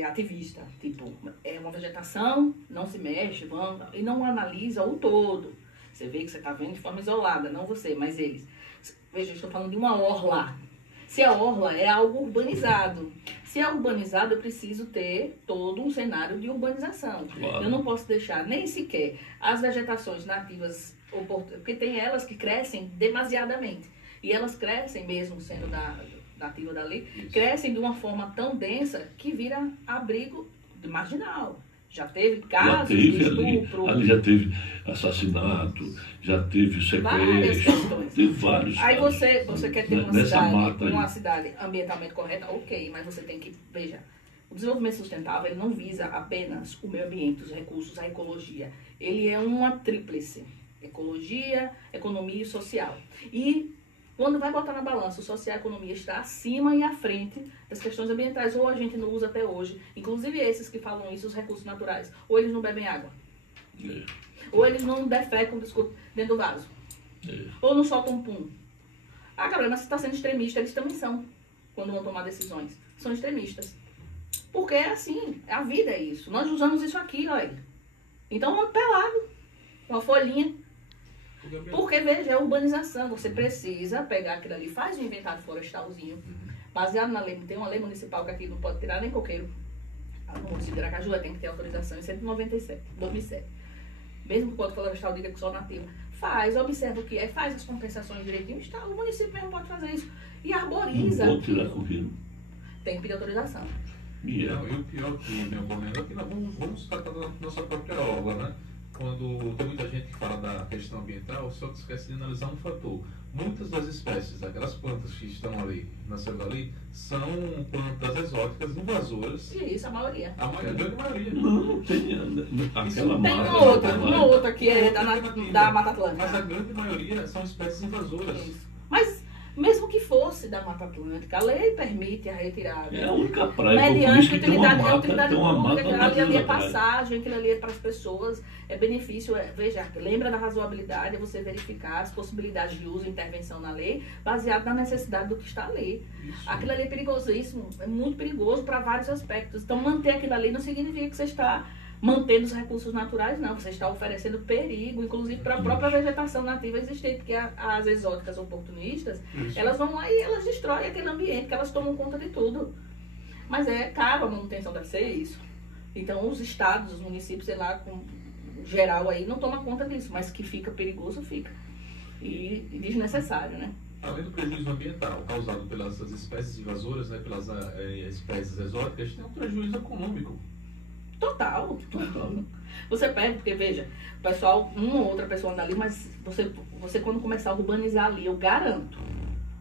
ativista. Tipo, é uma vegetação, não se mexe, e não analisa o todo. Você vê que você está vendo de forma isolada, não você, mas eles. Veja, eu estou falando de uma orla. Se a orla é algo urbanizado. Se é urbanizado, eu preciso ter todo um cenário de urbanização. Claro. Eu não posso deixar nem sequer as vegetações nativas, porque tem elas que crescem demasiadamente. E elas crescem, mesmo sendo nativa dali, crescem de uma forma tão densa que vira abrigo marginal. Já teve casos de estupro. Ali já teve assassinato, já teve sequestro, teve vários. Aí você quer ter uma cidade ambientalmente correta, ok, mas você tem que, veja, o desenvolvimento sustentável ele não visa apenas o meio ambiente, os recursos, a ecologia. Ele é uma tríplice: ecologia, economia e social. E quando vai botar na balança, o social e a economia está acima e à frente das questões ambientais, ou a gente não usa até hoje, inclusive esses que falam isso, os recursos naturais, ou eles não bebem água, ou eles não defecam, dentro do vaso, ou não soltam um pum. Ah, Gabriel, mas você está sendo extremista, eles também são, quando vão tomar decisões, são extremistas. Porque é assim, a vida é isso, nós usamos isso aqui, olha. Então, um pelado, uma folhinha. Porque, veja, é urbanização. Você precisa pegar aquilo ali, faz um inventário florestalzinho, baseado na lei. Tem uma lei municipal que aqui não pode tirar nem coqueiro. No município de Aracaju tem que ter autorização em 197, 2007. Mesmo que o Código Florestal diga que só nativa. Faz, observa o que é, faz as compensações direitinho. O município mesmo pode fazer isso. E arboriza. Não pode tirar coqueiro. Tem que pedir autorização. E o pior que me ocorrendo é que nós vamos tratar da nossa própria orla, né? Quando tem muita gente que fala da questão ambiental, só que esquece de analisar um fator. Muitas das espécies, aquelas plantas que estão ali, nascendo ali, são plantas exóticas, invasoras. Isso, a maioria. A grande maioria. Não tem aquela tem uma outra que é da Mata Atlântica. Mas a grande maioria são espécies invasoras. Isso. Mas mesmo que fosse da Mata Atlântica, a lei permite a retirada. É a única praia. Mediante utilidade pública, aquilo ali é passagem, aquilo ali é para as pessoas, é benefício. Veja, lembra da razoabilidade, é você verificar as possibilidades de uso e intervenção na lei, baseado na necessidade do que está ali. Isso. Aquilo ali é perigosíssimo, é muito perigoso para vários aspectos. Então, manter aquilo ali não significa que você está mantendo os recursos naturais, não. Você está oferecendo perigo, inclusive para a própria vegetação nativa existente, porque as exóticas oportunistas, elas vão lá e elas destroem aquele ambiente, que elas tomam conta de tudo. Mas é caro, a manutenção deve ser isso. Então, os estados, os municípios, sei lá, com geral aí, não tomam conta disso, mas que fica perigoso, fica. E desnecessário, né? Além do prejuízo ambiental causado pelas espécies invasoras, né, pelas espécies exóticas, tem um prejuízo econômico. Total. Você perde, porque veja, o pessoal, uma ou outra pessoa anda ali, mas você quando começar a urbanizar ali, eu garanto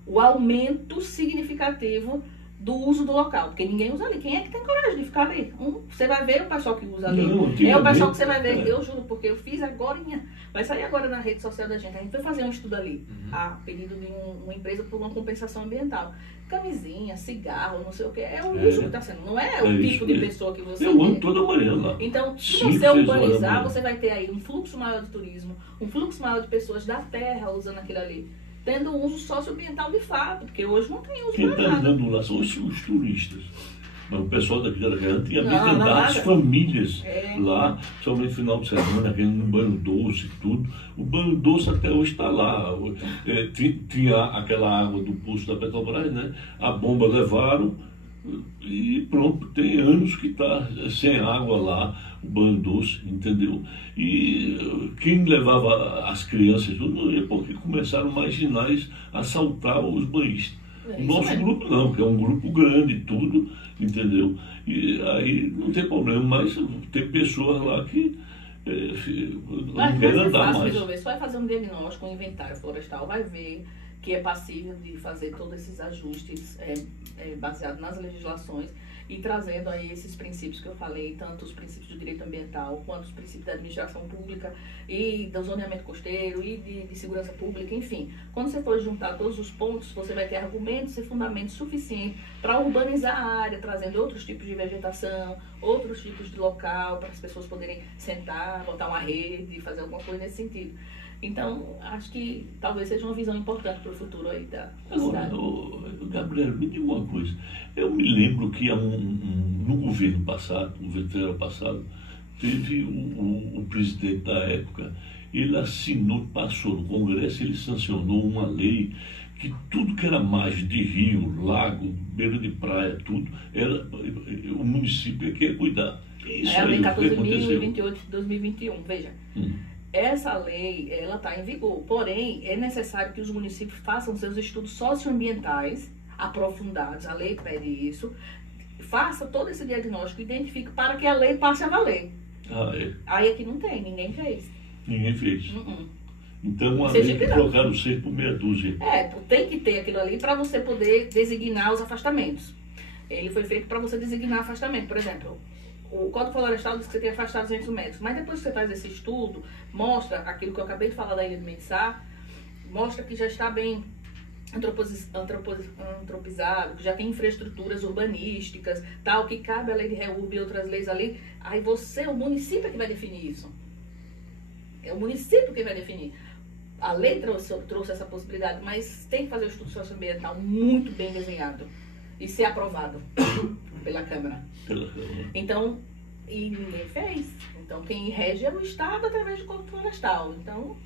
o aumento significativo do uso do local, porque ninguém usa ali. Quem é que tem coragem de ficar ali? Você vai ver o pessoal que usa ali. É o pessoal que você vai ver. Eu juro, porque eu fiz agorinha. Vai sair agora na rede social da gente. A gente foi fazer um estudo ali, a pedido de uma empresa por uma compensação ambiental. Camisinha, cigarro, não sei o que. É o uso que está sendo. Não é o tipo de pessoa que você eu ando toda manhã lá. Então, se você urbanizar, você vai ter aí um fluxo maior de turismo, um fluxo maior de pessoas da terra usando aquilo ali, tendo um uso socioambiental de fato, porque hoje não tem uso. Quem está andando lá são os turistas. Mas o pessoal daqui da região antigamente andava as famílias lá, somente no final de semana, no banho doce e tudo. O banho doce até hoje está lá. Tinha aquela água do poço da Petrobras, né? A bomba levaram e pronto, tem anos que está sem água lá, o banho doce, entendeu? E quem levava as crianças tudo não ia, porque começaram marginais a assaltar os banhistas. O nosso grupo não, porque é um grupo grande e tudo, entendeu? E aí não tem problema, mas tem pessoas lá que não querem andar mais. Resolver. Você vai fazer um diagnóstico, um inventário florestal, vai ver que é passível de fazer todos esses ajustes baseados nas legislações e trazendo aí esses princípios que eu falei, tanto os princípios do direito ambiental, quanto os princípios da administração pública e do zoneamento costeiro e de segurança pública, enfim. Quando você for juntar todos os pontos, você vai ter argumentos e fundamentos suficientes para urbanizar a área, trazendo outros tipos de vegetação, outros tipos de local, para as pessoas poderem sentar, botar uma rede, fazer alguma coisa nesse sentido. Então, acho que talvez seja uma visão importante para o futuro aí da cidade. Gabriel, me diga uma coisa. Eu me lembro que no governo passado, no governo federal passado, teve o presidente da época, ele assinou, passou no Congresso, ele sancionou uma lei que tudo que era margem de rio, lago, beira de praia, tudo, o município que ia cuidar. Isso é a Lei 14.028 de 2021, veja. Essa lei, ela está em vigor, porém, é necessário que os municípios façam seus estudos socioambientais aprofundados, a lei pede isso, faça todo esse diagnóstico, identifique para que a lei passe a valer. Aí aqui não tem, ninguém fez. Ninguém fez. Então, a lei que trocaram o cerco por meia dúzia. Tem que ter aquilo ali para você poder designar os afastamentos. Ele foi feito para você designar afastamento, por exemplo. O Código Florestal diz que você tem que afastar 200 metros, mas depois que você faz esse estudo, mostra aquilo que eu acabei de falar da Ilha do Mensá, mostra que já está bem antropizado, que já tem infraestruturas urbanísticas, tal, que cabe a lei de REURB e outras leis ali. Aí o município é que vai definir isso. É o município que vai definir. A lei trouxe essa possibilidade, mas tem que fazer o estudo socioambiental muito bem desenhado e ser aprovado pela Câmara. Então, e ninguém fez. Então, quem rege é o Estado através do Código Florestal. Então,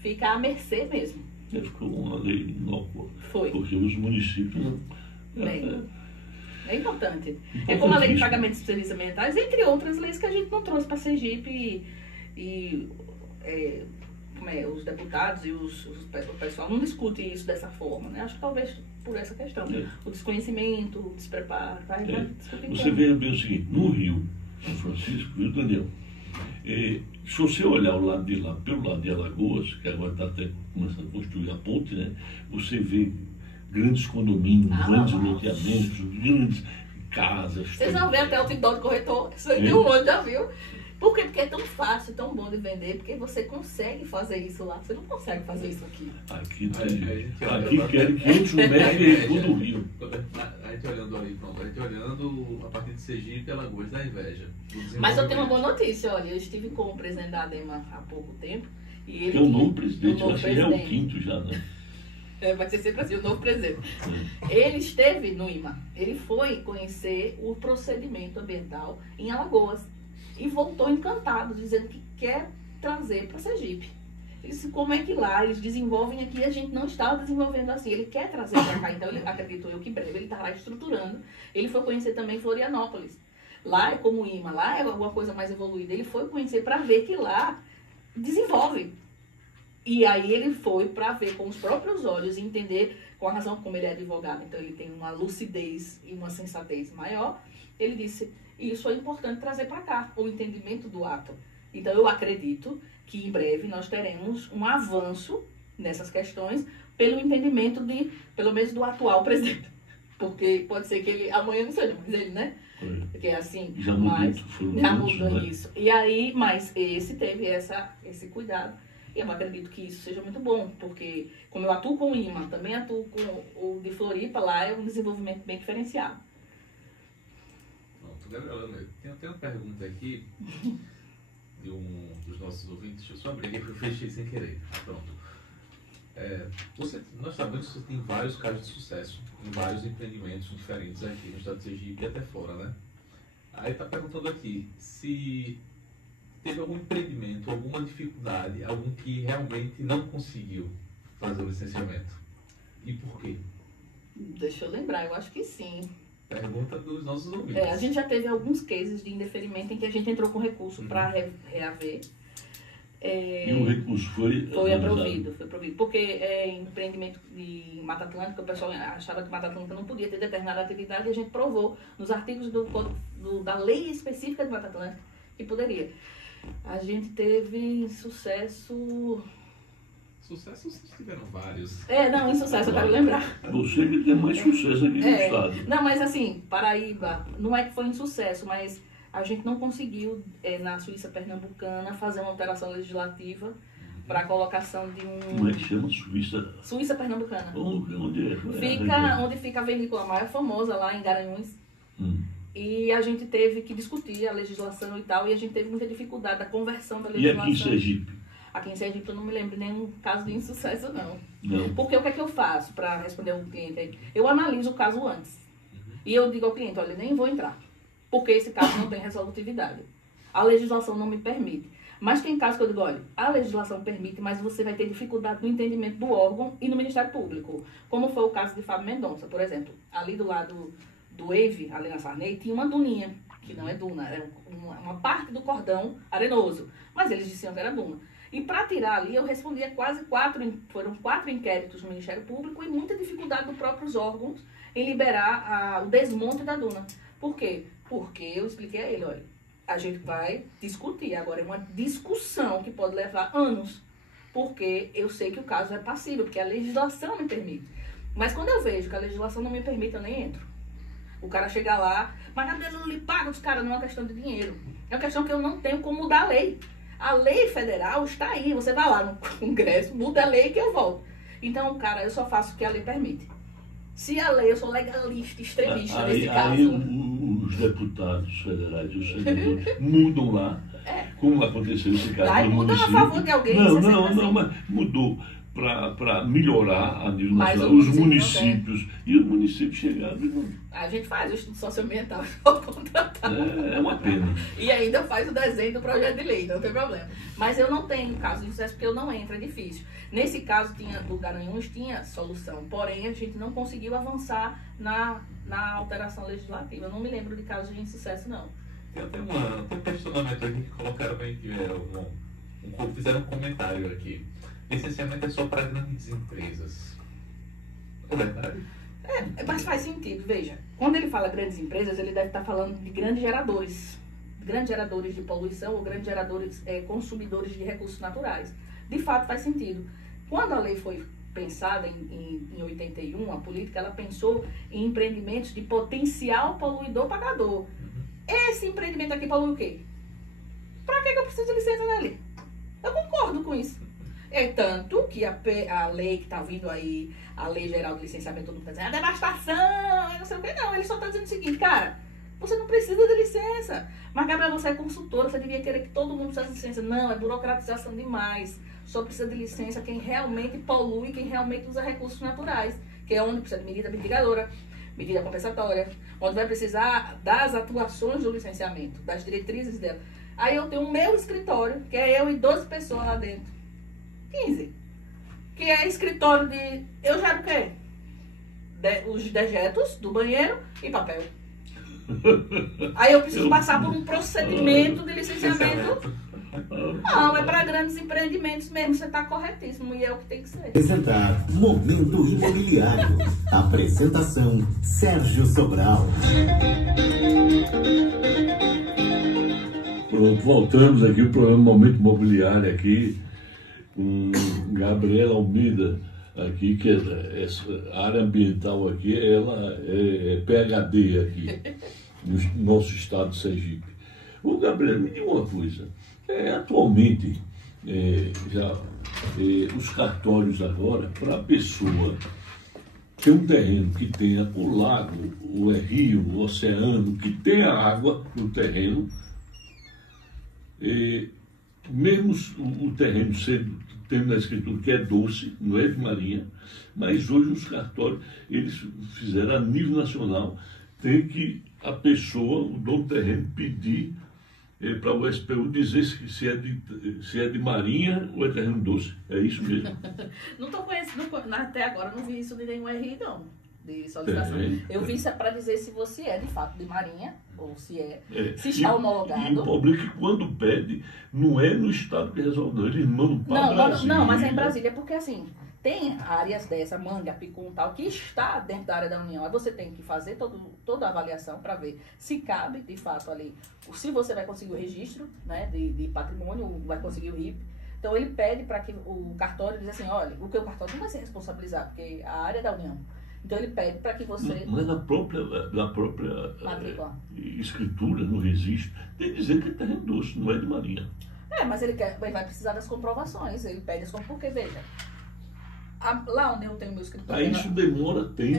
fica à mercê mesmo. Ficou uma lei inócua. Foi. Porque os municípios... É importante. É como a lei de pagamento de serviços ambientais, entre outras leis que a gente não trouxe para Sergipe os deputados e o pessoal não discute isso dessa forma, né? Acho que talvez por essa questão. O desconhecimento, o despreparo, vai discutir. Você veja bem o seguinte, no Rio, São Francisco, viu, Daniel? Se você olhar o lado de lá, pelo lado de Alagoas, que agora está até começando a construir a ponte, né? Você vê grandes condomínios, grandes loteamentos, grandes casas. Vocês vão ver até o TikTok de corretor, isso aí tem um monte, já viu? Por quê? Porque é tão fácil, tão bom de vender, porque você consegue fazer isso lá, você não consegue fazer isso aqui. Aqui querem que outros metem todo o Rio. A gente olhando ali, pronto, a gente olhando a partir de Sergipe e Alagoas da inveja. Mas eu tenho uma boa notícia, olha, eu estive com o presidente da ADEMA há pouco tempo. E ele é o novo presidente, eu acho que é o quinto já, né? Vai ser sempre assim, o novo presidente. Ele esteve no IMA, ele foi conhecer o procedimento ambiental em Alagoas. E voltou encantado, dizendo que quer trazer para Sergipe. Ele disse, como é que lá eles desenvolvem aqui, a gente não estava desenvolvendo assim. Ele quer trazer para cá, então ele, acredito eu que breve ele está lá estruturando. Ele foi conhecer também Florianópolis. Lá é como IMA, lá é alguma coisa mais evoluída. Ele foi conhecer para ver que lá desenvolve. E aí ele foi para ver com os próprios olhos e entender, com a razão como ele é advogado, então ele tem uma lucidez e uma sensatez maior. Ele disse... E isso é importante trazer para cá, o entendimento do ato. Então, eu acredito que em breve nós teremos um avanço nessas questões pelo entendimento pelo menos do atual presidente. Porque pode ser que ele amanhã não seja mais ele, né? Porque é assim, já mudou isso. E aí, mas esse teve esse cuidado. E eu acredito que isso seja muito bom, porque como eu atuo com o IMA, também atuo com o de Floripa, lá é um desenvolvimento bem diferenciado. Gabriela, tem até uma pergunta aqui de um dos nossos ouvintes. Deixa eu só abrir aqui, porque eu fechei sem querer. Pronto. Nós sabemos que você tem vários casos de sucesso em vários empreendimentos diferentes aqui no estado de Sergipe e até fora, né? Aí está perguntando aqui se teve algum empreendimento, alguma dificuldade, algum que realmente não conseguiu fazer o licenciamento. E por quê? Deixa eu lembrar, eu acho que sim. Pergunta dos nossos ouvintes. A gente já teve alguns cases de indeferimento em que a gente entrou com recurso para reaver. E o recurso foi aprovido. Foi aprovido. Porque empreendimento de Mata Atlântica, o pessoal achava que Mata Atlântica não podia ter determinada atividade e a gente provou nos artigos da lei específica de Mata Atlântica que poderia. A gente teve sucesso Sucessos tiveram vários. Não, em Sucesso, eu quero lembrar. Você que tem mais sucesso aqui no estado. Não, mas assim, Paraíba, não é que foi insucesso, mas a gente não conseguiu, na Suíça Pernambucana, fazer uma alteração legislativa para a colocação de um... Como é que chama? Suíça Pernambucana. Onde é? Onde fica a Vinícola Maia, famosa lá em Garanhuns. E a gente teve que discutir a legislação e tal, e a gente teve muita dificuldade da conversão da legislação. E aqui em Sergipe? Aqui em Sergipe eu não me lembro de nenhum caso de insucesso, não. Não. Porque o que é que eu faço para responder ao cliente aí? Eu analiso o caso antes. E eu digo ao cliente, olha, nem vou entrar. Porque esse caso não tem resolutividade. A legislação não me permite. Mas tem casos que eu digo, olha, a legislação permite, mas você vai ter dificuldade no entendimento do órgão e no Ministério Público. Como foi o caso de Fábio Mendonça, por exemplo. Ali do lado do EIVE, ali na Sarney, tinha uma duninha, que não é duna, era uma parte do cordão arenoso. Mas eles diziam que era duna. E para tirar ali, eu respondia foram 4 inquéritos no Ministério Público e muita dificuldade dos próprios órgãos em liberar o desmonte da duna. Por quê? Porque eu expliquei a ele, olha, a gente vai discutir. Agora é uma discussão que pode levar anos, porque eu sei que o caso é passível, porque a legislação me permite. Mas quando eu vejo que a legislação não me permite, eu nem entro. O cara chega lá, mas Gabriela, não lhe paga os caras, não é uma questão de dinheiro. É uma questão que eu não tenho como mudar a lei. A lei federal está aí, você vai lá no Congresso, muda a lei que eu volto. Então, cara, eu só faço o que a lei permite. Se a lei, eu sou legalista, extremista nesse caso. Aí os deputados federais e os senadores mudam lá, como aconteceu nesse caso Aí no muda município. a favor de alguém. Não, mas mudou para melhorar a nível Mas nacional. o Os município municípios, e os municípios chegaram e não. A gente faz o estudo socioambiental, vou contratar. É uma pena. E ainda faz o desenho do projeto de lei, não tem problema. Mas eu não tenho caso de sucesso porque eu não entro, é difícil. Nesse caso do Garanhuns tinha solução, porém a gente não conseguiu avançar na alteração legislativa. Eu não me lembro de casos de insucesso, não. Tem até um questionamento aqui que colocaram bem que fizeram um comentário aqui. Licenciamento é só para grandes empresas. É verdade? Mas faz sentido, veja. Quando ele fala grandes empresas, ele deve estar falando de grandes geradores. Grandes geradores de poluição ou grandes geradores consumidores de recursos naturais. De fato, faz sentido. Quando a lei foi pensada em 81, a política, ela pensou em empreendimentos de potencial poluidor pagador. Esse empreendimento aqui polui o quê? Para que eu preciso de licença nele? Eu concordo com isso. É tanto que a lei que está vindo aí, a Lei Geral de Licenciamento, todo mundo está dizendo, a devastação, não sei o que, não. Ele só está dizendo o seguinte, cara, você não precisa de licença. Mas, Gabriela, você é consultora, você devia querer que todo mundo precisasse de licença. Não, é burocratização demais. Só precisa de licença quem realmente polui, quem realmente usa recursos naturais, que é onde precisa de medida mitigadora, medida compensatória, onde vai precisar das atuações do licenciamento, das diretrizes dela. Aí eu tenho o meu escritório, que é eu e 12 pessoas lá dentro. 15. Que é escritório de... Eu gero o quê? Os dejetos do banheiro e papel. Aí eu preciso passar por um procedimento de licenciamento. Não, é para grandes empreendimentos mesmo. Você está corretíssimo e é o que tem que ser. Apresentar Momento Imobiliário. Apresentação Sérgio Sobral. Pronto, voltamos aqui o programa Momento Imobiliário aqui com Gabriela Almeida aqui, que a área ambiental aqui, ela é PhD aqui no nosso estado de Sergipe. O Gabriela, me diga uma coisa, atualmente os cartórios agora, para a pessoa ter um terreno que tenha o lago, o rio, o oceano, que tenha água no terreno, mesmo o terreno tendo na escritura que é doce, não é de marinha, mas hoje os cartórios, eles fizeram a nível nacional, tem que a pessoa, o dono do terreno, pedir para o SPU dizer se é de marinha ou é terreno doce. É isso mesmo? Não estou conhecendo, até agora não vi isso de nenhum RI, não, de solicitação. Eu vi isso para dizer se você é de fato de marinha ou se se está homologado. E o problema é que quando pede, não é no estado que resolve, não, eles mandam para Brasília. Não, mas é em Brasília, porque assim, tem áreas dessa, Manga, Picum, tal, que está dentro da área da União. Aí você tem que fazer toda a avaliação para ver se cabe, de fato, ali, se você vai conseguir o registro, né, de patrimônio, vai conseguir o RIP, Então ele pede para que o cartório diz assim, olha, o que o cartório não vai se responsabilizar, porque a área é da União. Então ele pede para que você... Mas na própria escritura, no registro, tem que dizer que é terreno doce, não é de marinha. Mas ele vai precisar das comprovações, ele pede as comprovações, porque veja, lá onde eu tenho meu escritório... Aí isso demora tempo.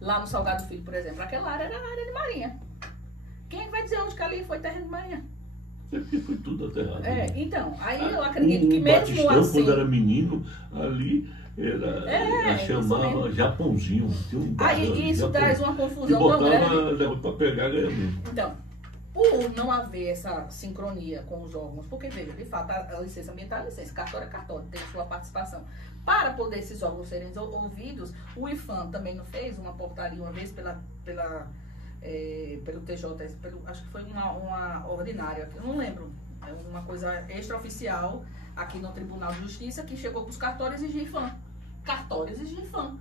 Lá no Salgado Filho, por exemplo, aquela área era a área de marinha. Quem vai dizer onde que ali foi terreno de marinha? É porque foi tudo aterrado. Então, aí eu acredito que mesmo Batistão, assim... quando era menino, ali era chamava Japãozinho. Aí isso traz uma confusão tão grande. Para pegar ganhamento. Então, por não haver essa sincronia com os órgãos, porque veja, de fato, a licença ambiental é licença, cartório é cartório, tem sua participação. Para poder esses órgãos serem ouvidos, o IPHAN também não fez uma portaria uma vez pelo TJS, acho que foi uma ordinária, eu não lembro, é uma coisa extraoficial aqui no Tribunal de Justiça que chegou para os cartórios e exigir IPHAN. Cartórios exigir IPHAN.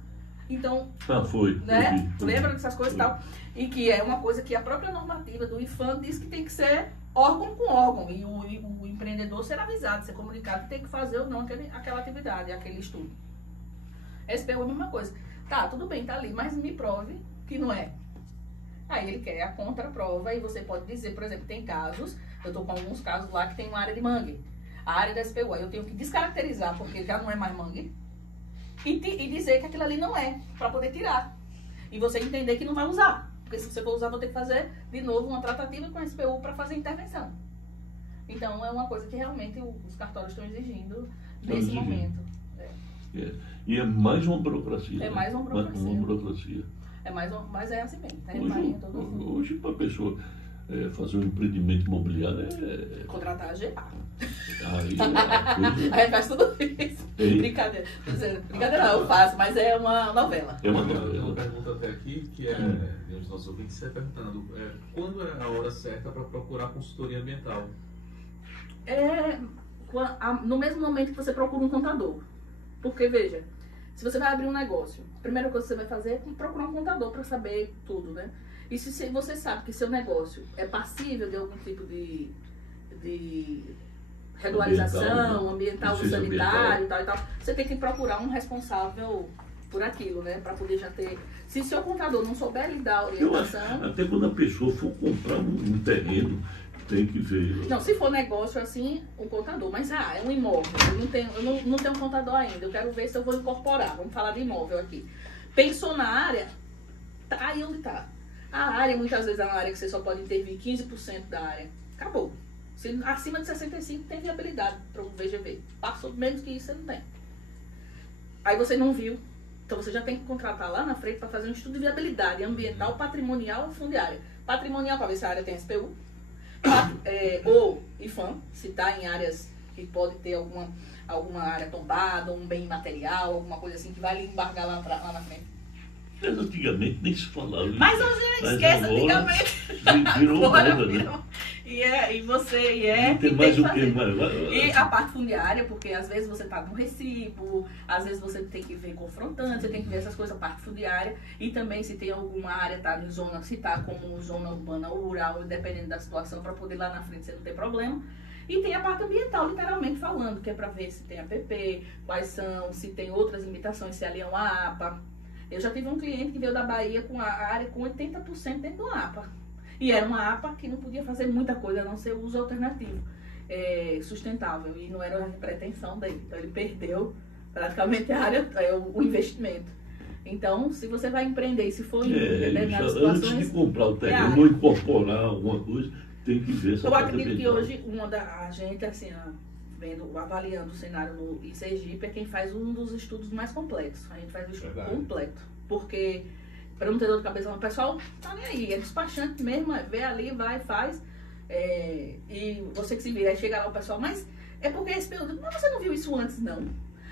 Então, foi. Né? Lembra dessas coisas e tal? E que é uma coisa que a própria normativa do IPHAN diz que tem que ser órgão com órgão. E o empreendedor ser avisado, ser comunicado que tem que fazer ou não aquela atividade, aquele estudo. SPU é a mesma coisa. Tá, tudo bem, tá ali, mas me prove que não é. Aí ele quer a contraprova e você pode dizer, por exemplo, tem casos, eu tô com alguns casos lá que tem uma área de mangue. A área da SPU, aí eu tenho que descaracterizar porque já não é mais mangue. E dizer que aquilo ali não é, para poder tirar. E você entender que não vai usar. Porque se você for usar, vou ter que fazer de novo uma tratativa com a SPU para fazer intervenção. Então é uma coisa que realmente os cartórios estão exigindo nesse momento. E é mais uma burocracia. É mais uma burocracia. Uma burocracia. Mas é assim mesmo. Hoje para a pessoa fazer um empreendimento imobiliário contratar a GA. Aí faz tudo isso. Brincadeira. Brincadeira não, eu faço, mas é uma novela. Tem uma pergunta até aqui, que é de um dos nossos ouvintes, perguntando quando é a hora certa para procurar consultoria ambiental? No mesmo momento que você procura um contador. Porque, veja, se você vai abrir um negócio, a primeira coisa que você vai fazer é procurar um contador para saber tudo, né? E se você sabe que seu negócio é passível de algum tipo de regularização ambiental sanitário e tal, você tem que procurar um responsável por aquilo, né? Para poder já ter... Se seu contador não souber lhe dar a orientação... Até quando a pessoa for comprar um terreno, tem que ver... Não, se for negócio assim, um contador. Mas, é um imóvel. Eu não tenho um contador ainda. Eu quero ver se eu vou incorporar. Vamos falar de imóvel aqui. Pensou na área, tá aí onde tá. A área, muitas vezes, é uma área que você só pode intervir 15% da área. Acabou. Se acima de 65 tem viabilidade para o VGV. Passou menos que isso, você não tem. Aí você não viu. Então você já tem que contratar lá na frente para fazer um estudo de viabilidade ambiental, patrimonial ou fundiária. Patrimonial para ver se a área tem SPU. Ou IPHAN, se está em áreas que pode ter alguma área tombada, um bem imaterial, alguma coisa assim que vai lhe embargar lá na frente. Mas antigamente nem se falava. Mas hoje não esqueça, antigamente. Virou moda, né? Tem mais o quê? E a parte fundiária, porque às vezes você está no recibo, às vezes você tem que ver confrontante, você tem que ver essas coisas, a parte fundiária. E também se tem alguma área, tá em zona, se está como zona urbana ou rural, dependendo da situação, para poder lá na frente você não ter problema. E tem a parte ambiental, literalmente falando, que é para ver se tem APP, quais são, se tem outras limitações, se ali é uma APA. Eu já tive um cliente que veio da Bahia com a área com 80% dentro de uma APA. E era uma APA que não podia fazer muita coisa, a não ser uso alternativo, sustentável. E não era a pretensão dele. Então ele perdeu praticamente a área, o investimento. Então, se você vai empreender e se for em determinadas situações... Antes de comprar o terreno ou incorporar alguma coisa, tem que ver essa Eu acredito que hoje, a gente, assim, avaliando o cenário no Sergipe, é quem faz um dos estudos mais complexos. A gente faz o estudo completo. Porque, para não ter dor de cabeça, o pessoal tá nem aí. É despachante mesmo, vê ali, vai, faz. E você que se vira, aí chega lá o pessoal, mas é porque esse período... Mas você não viu isso antes, não.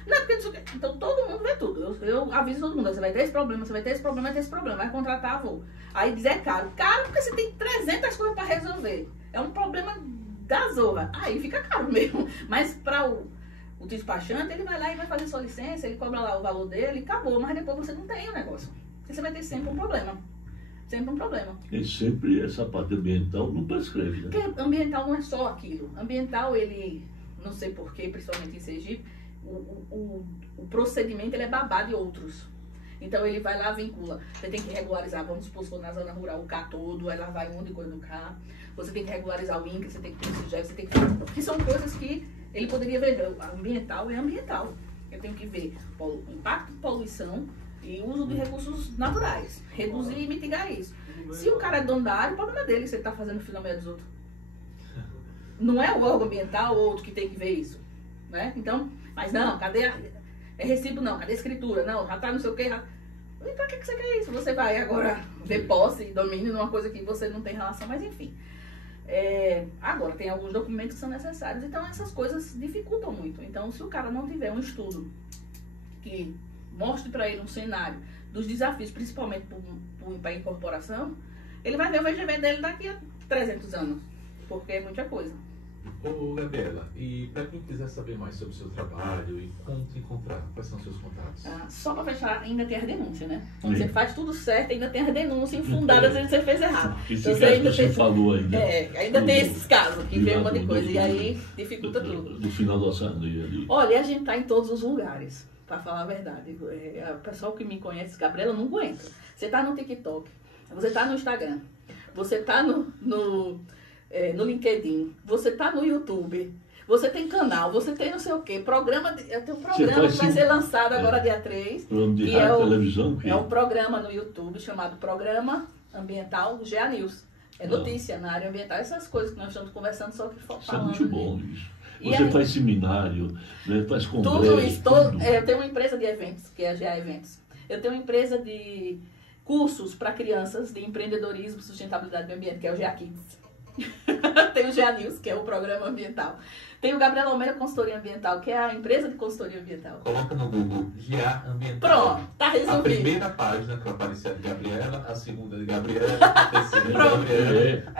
Não é porque não sei o quê. Então todo mundo vê tudo. Eu aviso todo mundo, você vai ter esse problema, você vai ter esse problema, vai ter esse problema. Vai contratar, vou. Aí diz, é caro. Caro porque você tem 300 coisas para resolver. É um problema da zorra. Aí fica caro mesmo. Mas para o despachante, ele vai lá e vai fazer sua licença, ele cobra lá o valor dele, acabou. Mas depois você não tem o negócio. Você vai ter sempre um problema. Sempre um problema. E sempre essa parte ambiental não prescreve, né? Porque ambiental não é só aquilo. Ambiental, ele não sei porquê, principalmente em Sergipe, o procedimento ele é babado de outros. Então ele vai lá, vincula. Você tem que regularizar, vamos supor, se for na zona rural, o CA todo, aí lá vai um monte de coisa do CA. Você tem que regularizar o INCRA, você tem que ter o SUGEP, você tem que fazer. Que são coisas que ele poderia ver. Ambiental é ambiental. Eu tenho que ver o impacto de poluição e uso de recursos naturais. Reduzir e mitigar isso. Se o cara é dono da área, o problema é dele que você está fazendo filho no meio dos outros. Não é o órgão ambiental ou outro que tem que ver isso. Né? Então, mas não, cadê é recibo não, cadê a escritura? Não, já tá não sei o que. E pra que você quer isso? Você vai agora ver posse e domínio numa coisa que você não tem relação, mas enfim. Agora, tem alguns documentos que são necessários, então essas coisas dificultam muito. Então, se o cara não tiver um estudo que mostre para ele um cenário dos desafios, principalmente para a incorporação, ele vai ver o VGV dele daqui a 300 anos, porque é muita coisa. Ô, Gabriela, e para quem quiser saber mais sobre o seu trabalho e como te encontrar, quais são os seus contatos? Só para fechar, ainda tem as denúncias, né? Quando você faz tudo certo, ainda tem as denúncias infundadas dizendo que você fez errado. Esse então, caso que você falou ainda. Ainda tem esses casos que vem um monte de coisa e aí dificulta tudo. No final da assembleia ali. Olha, a gente tá em todos os lugares, para falar a verdade. O pessoal que me conhece, Gabriela, não aguenta. Você tá no TikTok, você tá no Instagram, você tá no LinkedIn, você tá no YouTube, você tem canal, você tem não sei o quê, eu tenho um programa que vai ser lançado agora dia 3, que televisão, é um programa no YouTube chamado Programa Ambiental GA News. É notícia na área ambiental, essas coisas que nós estamos conversando, só que falando. Isso é muito bom isso. Você faz seminário, né, faz congresso. Tudo isso, eu tenho uma empresa de eventos, que é a GA Eventos. Eu tenho uma empresa de cursos para crianças de empreendedorismo, sustentabilidade do meio ambiente, que é o GA Kids. Tem o GA News, que é o programa ambiental. Tem o Gabriela Almeida Consultoria Ambiental, que é a empresa de consultoria ambiental. Coloca no Google GA Ambiental. Pronto, tá resolvido. A primeira página que vai aparecer é de Gabriela, a segunda de Gabriela, a terceira de Gabriela.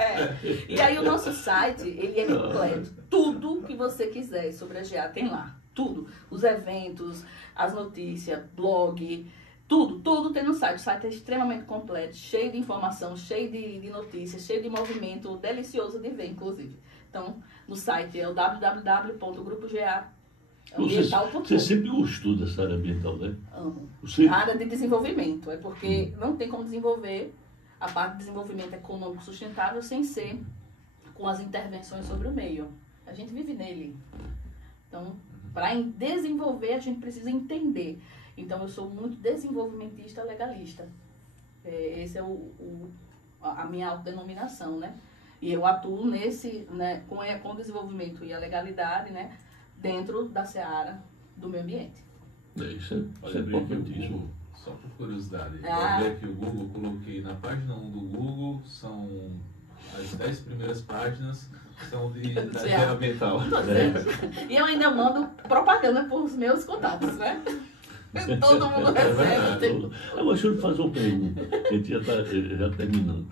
E aí o nosso site, ele é completo. Tudo que você quiser sobre a GA tem lá. Tudo. Os eventos, as notícias, blog, tudo tem no site. O site é extremamente completo, cheio de informação, cheio de notícias, cheio de movimento, delicioso de ver, inclusive. Então, no site é o www.grupogaambiental.com. Você sempre gostou dessa área ambiental, né? Amo. Você... A área de desenvolvimento, é porque não tem como desenvolver a parte de desenvolvimento econômico sustentável sem ser com as intervenções sobre o meio. A gente vive nele. Então, para desenvolver, a gente precisa entender. Então, eu sou muito desenvolvimentista legalista. Esse é a minha autodenominação, né? E eu atuo nesse, né, com o desenvolvimento e a legalidade, né, dentro da seara do meio ambiente. Isso é importantíssimo. Só por curiosidade, eu vi aqui o Google, coloquei na página 1 do Google, são as 10 primeiras páginas são da área ambiental. E eu ainda mando propaganda para os meus contatos, né? Todo mundo recebe. Agora, deixa eu fazer uma pergunta. A gente já está terminando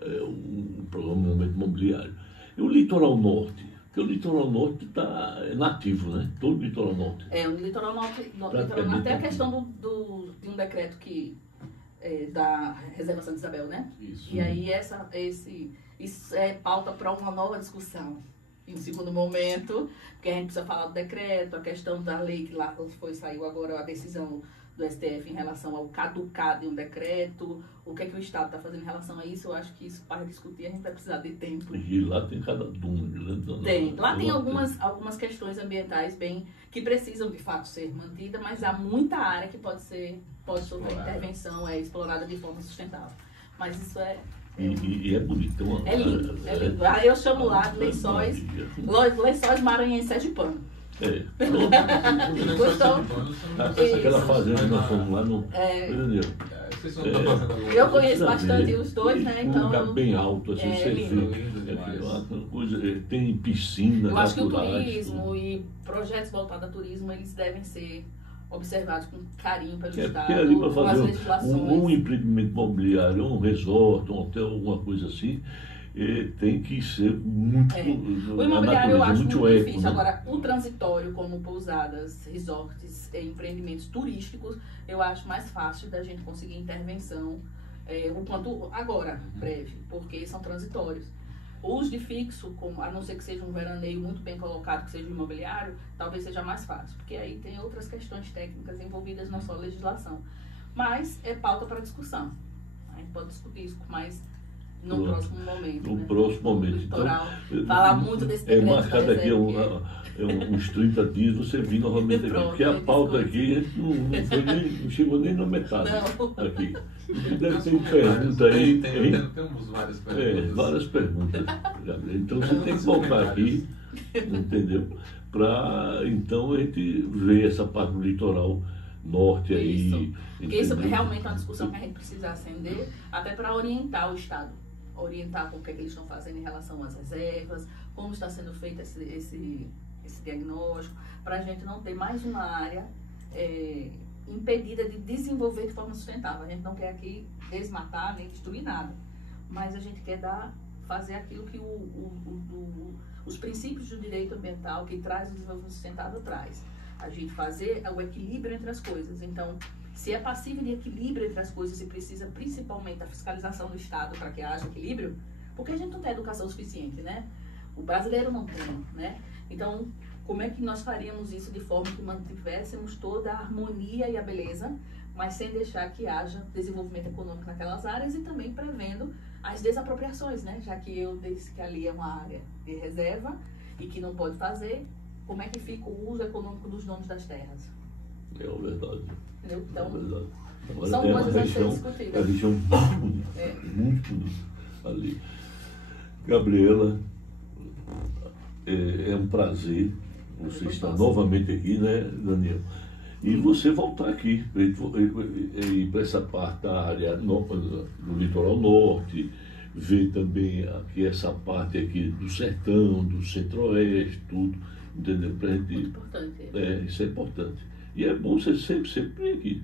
um programa de momento imobiliário. E o litoral norte? Porque o litoral norte está nativo, né? Todo o litoral norte. O litoral norte tem a questão de um decreto que da Reserva Santa Isabel, né? Isso. E aí isso é pauta para uma nova discussão. Em segundo momento, porque a gente precisa falar do decreto, a questão da lei que lá saiu agora a decisão do STF em relação ao caducar de um decreto, o que é que o Estado está fazendo em relação a isso. Eu acho que isso, para discutir, a gente vai precisar de tempo. E lá tem cada dúvida. Lá tem algumas questões ambientais que precisam, de fato, ser mantidas, mas há muita área que pode sofrer intervenção, explorada de forma sustentável. Mas isso é... E é bonito. É lindo. Aí eu chamo lá de lençóis maranhenses sergipano. Aquela fazenda que nós fomos lá no Janeiro. Eu conheço bastante os dois, né? Então, um lugar bem alto, assim, você vê. Tem piscina. Eu acho que o turismo e projetos voltados a turismo, eles devem ser observados com carinho pelo Estado, porque ali para com as fazer legislações. um empreendimento imobiliário, um resort, um hotel, alguma coisa assim, tem que ser muito O imobiliário eu acho muito ético, difícil. né? Agora, o transitório, como pousadas, resorts, empreendimentos turísticos, eu acho mais fácil da gente conseguir intervenção o quanto agora, breve, porque são transitórios. Os de fixo, a não ser que seja um veraneio muito bem colocado, que seja um imobiliário, talvez seja mais fácil, porque aí tem outras questões técnicas envolvidas na sua legislação. Mas é pauta para discussão. A gente pode discutir isso, mas no próximo momento. No próximo momento. Litoral, então, falar muito desse decreto. Marcado aqui uns 30 dias, você vir novamente aqui. Porque a pauta aqui não chegou nem na metade. Não. Aqui. Deve ter pergunta aí. Temos várias perguntas. Várias perguntas. Então você tem que voltar aqui, entendeu? Para então a gente ver essa parte do litoral norte aí. Isso. Porque isso realmente é uma discussão que a gente precisa acender, até para orientar o Estado. Orientar com o que eles estão fazendo em relação às reservas, como está sendo feito esse diagnóstico, para a gente não ter mais uma área impedida de desenvolver de forma sustentável. A gente não quer aqui desmatar nem destruir nada, mas a gente quer fazer aquilo que os princípios do direito ambiental que traz o desenvolvimento sustentável traz. A gente fazer o equilíbrio entre as coisas. Então, se é passível de equilíbrio entre as coisas e precisa principalmente da fiscalização do Estado para que haja equilíbrio, porque a gente não tem educação suficiente, né? O brasileiro não tem, né? Então, como é que nós faríamos isso de forma que mantivéssemos toda a harmonia e a beleza, mas sem deixar que haja desenvolvimento econômico naquelas áreas e também prevendo as desapropriações, né? Já que eu disse que ali é uma área de reserva e que não pode fazer, como é que fica o uso econômico dos donos das terras? É verdade. Entendeu? Então, é verdade. Agora são tem coisas a ser uma discutidas. região muito bonita, muito bonita ali. Gabriela, é um prazer você estar novamente aqui, né, Daniel? E você voltar aqui para essa parte da área do litoral norte, ver também aqui essa parte aqui do sertão, do centro-oeste, tudo, entendeu? Pra gente, muito importante. Isso é importante. E é bom você sempre aqui.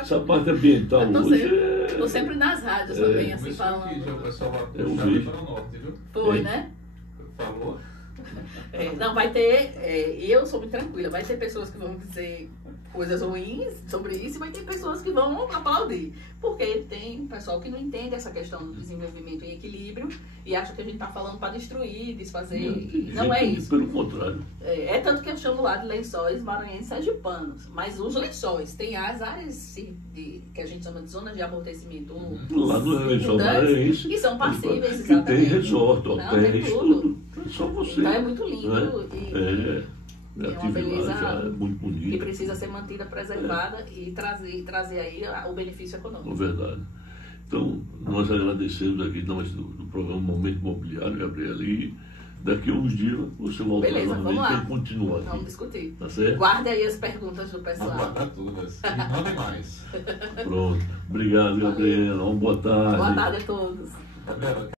Essa parte ambiental hoje Estou sempre nas rádios também, assim, falando. Aqui, o pessoal vai Eu puxar vejo. para o norte, viu? Foi, né? Falou. Não, vai ter, eu sou muito tranquila, vai ter pessoas que vão dizer coisas ruins sobre isso e vai ter pessoas que vão aplaudir, porque tem pessoal que não entende essa questão do desenvolvimento em equilíbrio e acha que a gente está falando para destruir, desfazer, e não é isso. Pelo contrário. É tanto que eu chamo lá de lençóis maranhenses sergipanos, mas os lençóis, tem as áreas que a gente chama de zonas de amortecimento Lá no lençol maranhense, que são passíveis, que exatamente. tem resort, Não, hotéis, tem tudo. tudo. É só você. Então é muito lindo É uma beleza é muito que bonito. precisa ser mantida, preservada e trazer aí o benefício É econômico. verdade. Então, nós agradecemos aqui do programa Momento Imobiliário, Gabriela, e daqui a uns dias você voltar Beleza, vamos lá. e continua aqui. Vamos discutir. Tá certo? Guarde aí as perguntas do pessoal. Aguardar todas. E mandem mais. Pronto. Obrigado, Gabriela. Uma boa tarde. Boa tarde a todos. Gabriela,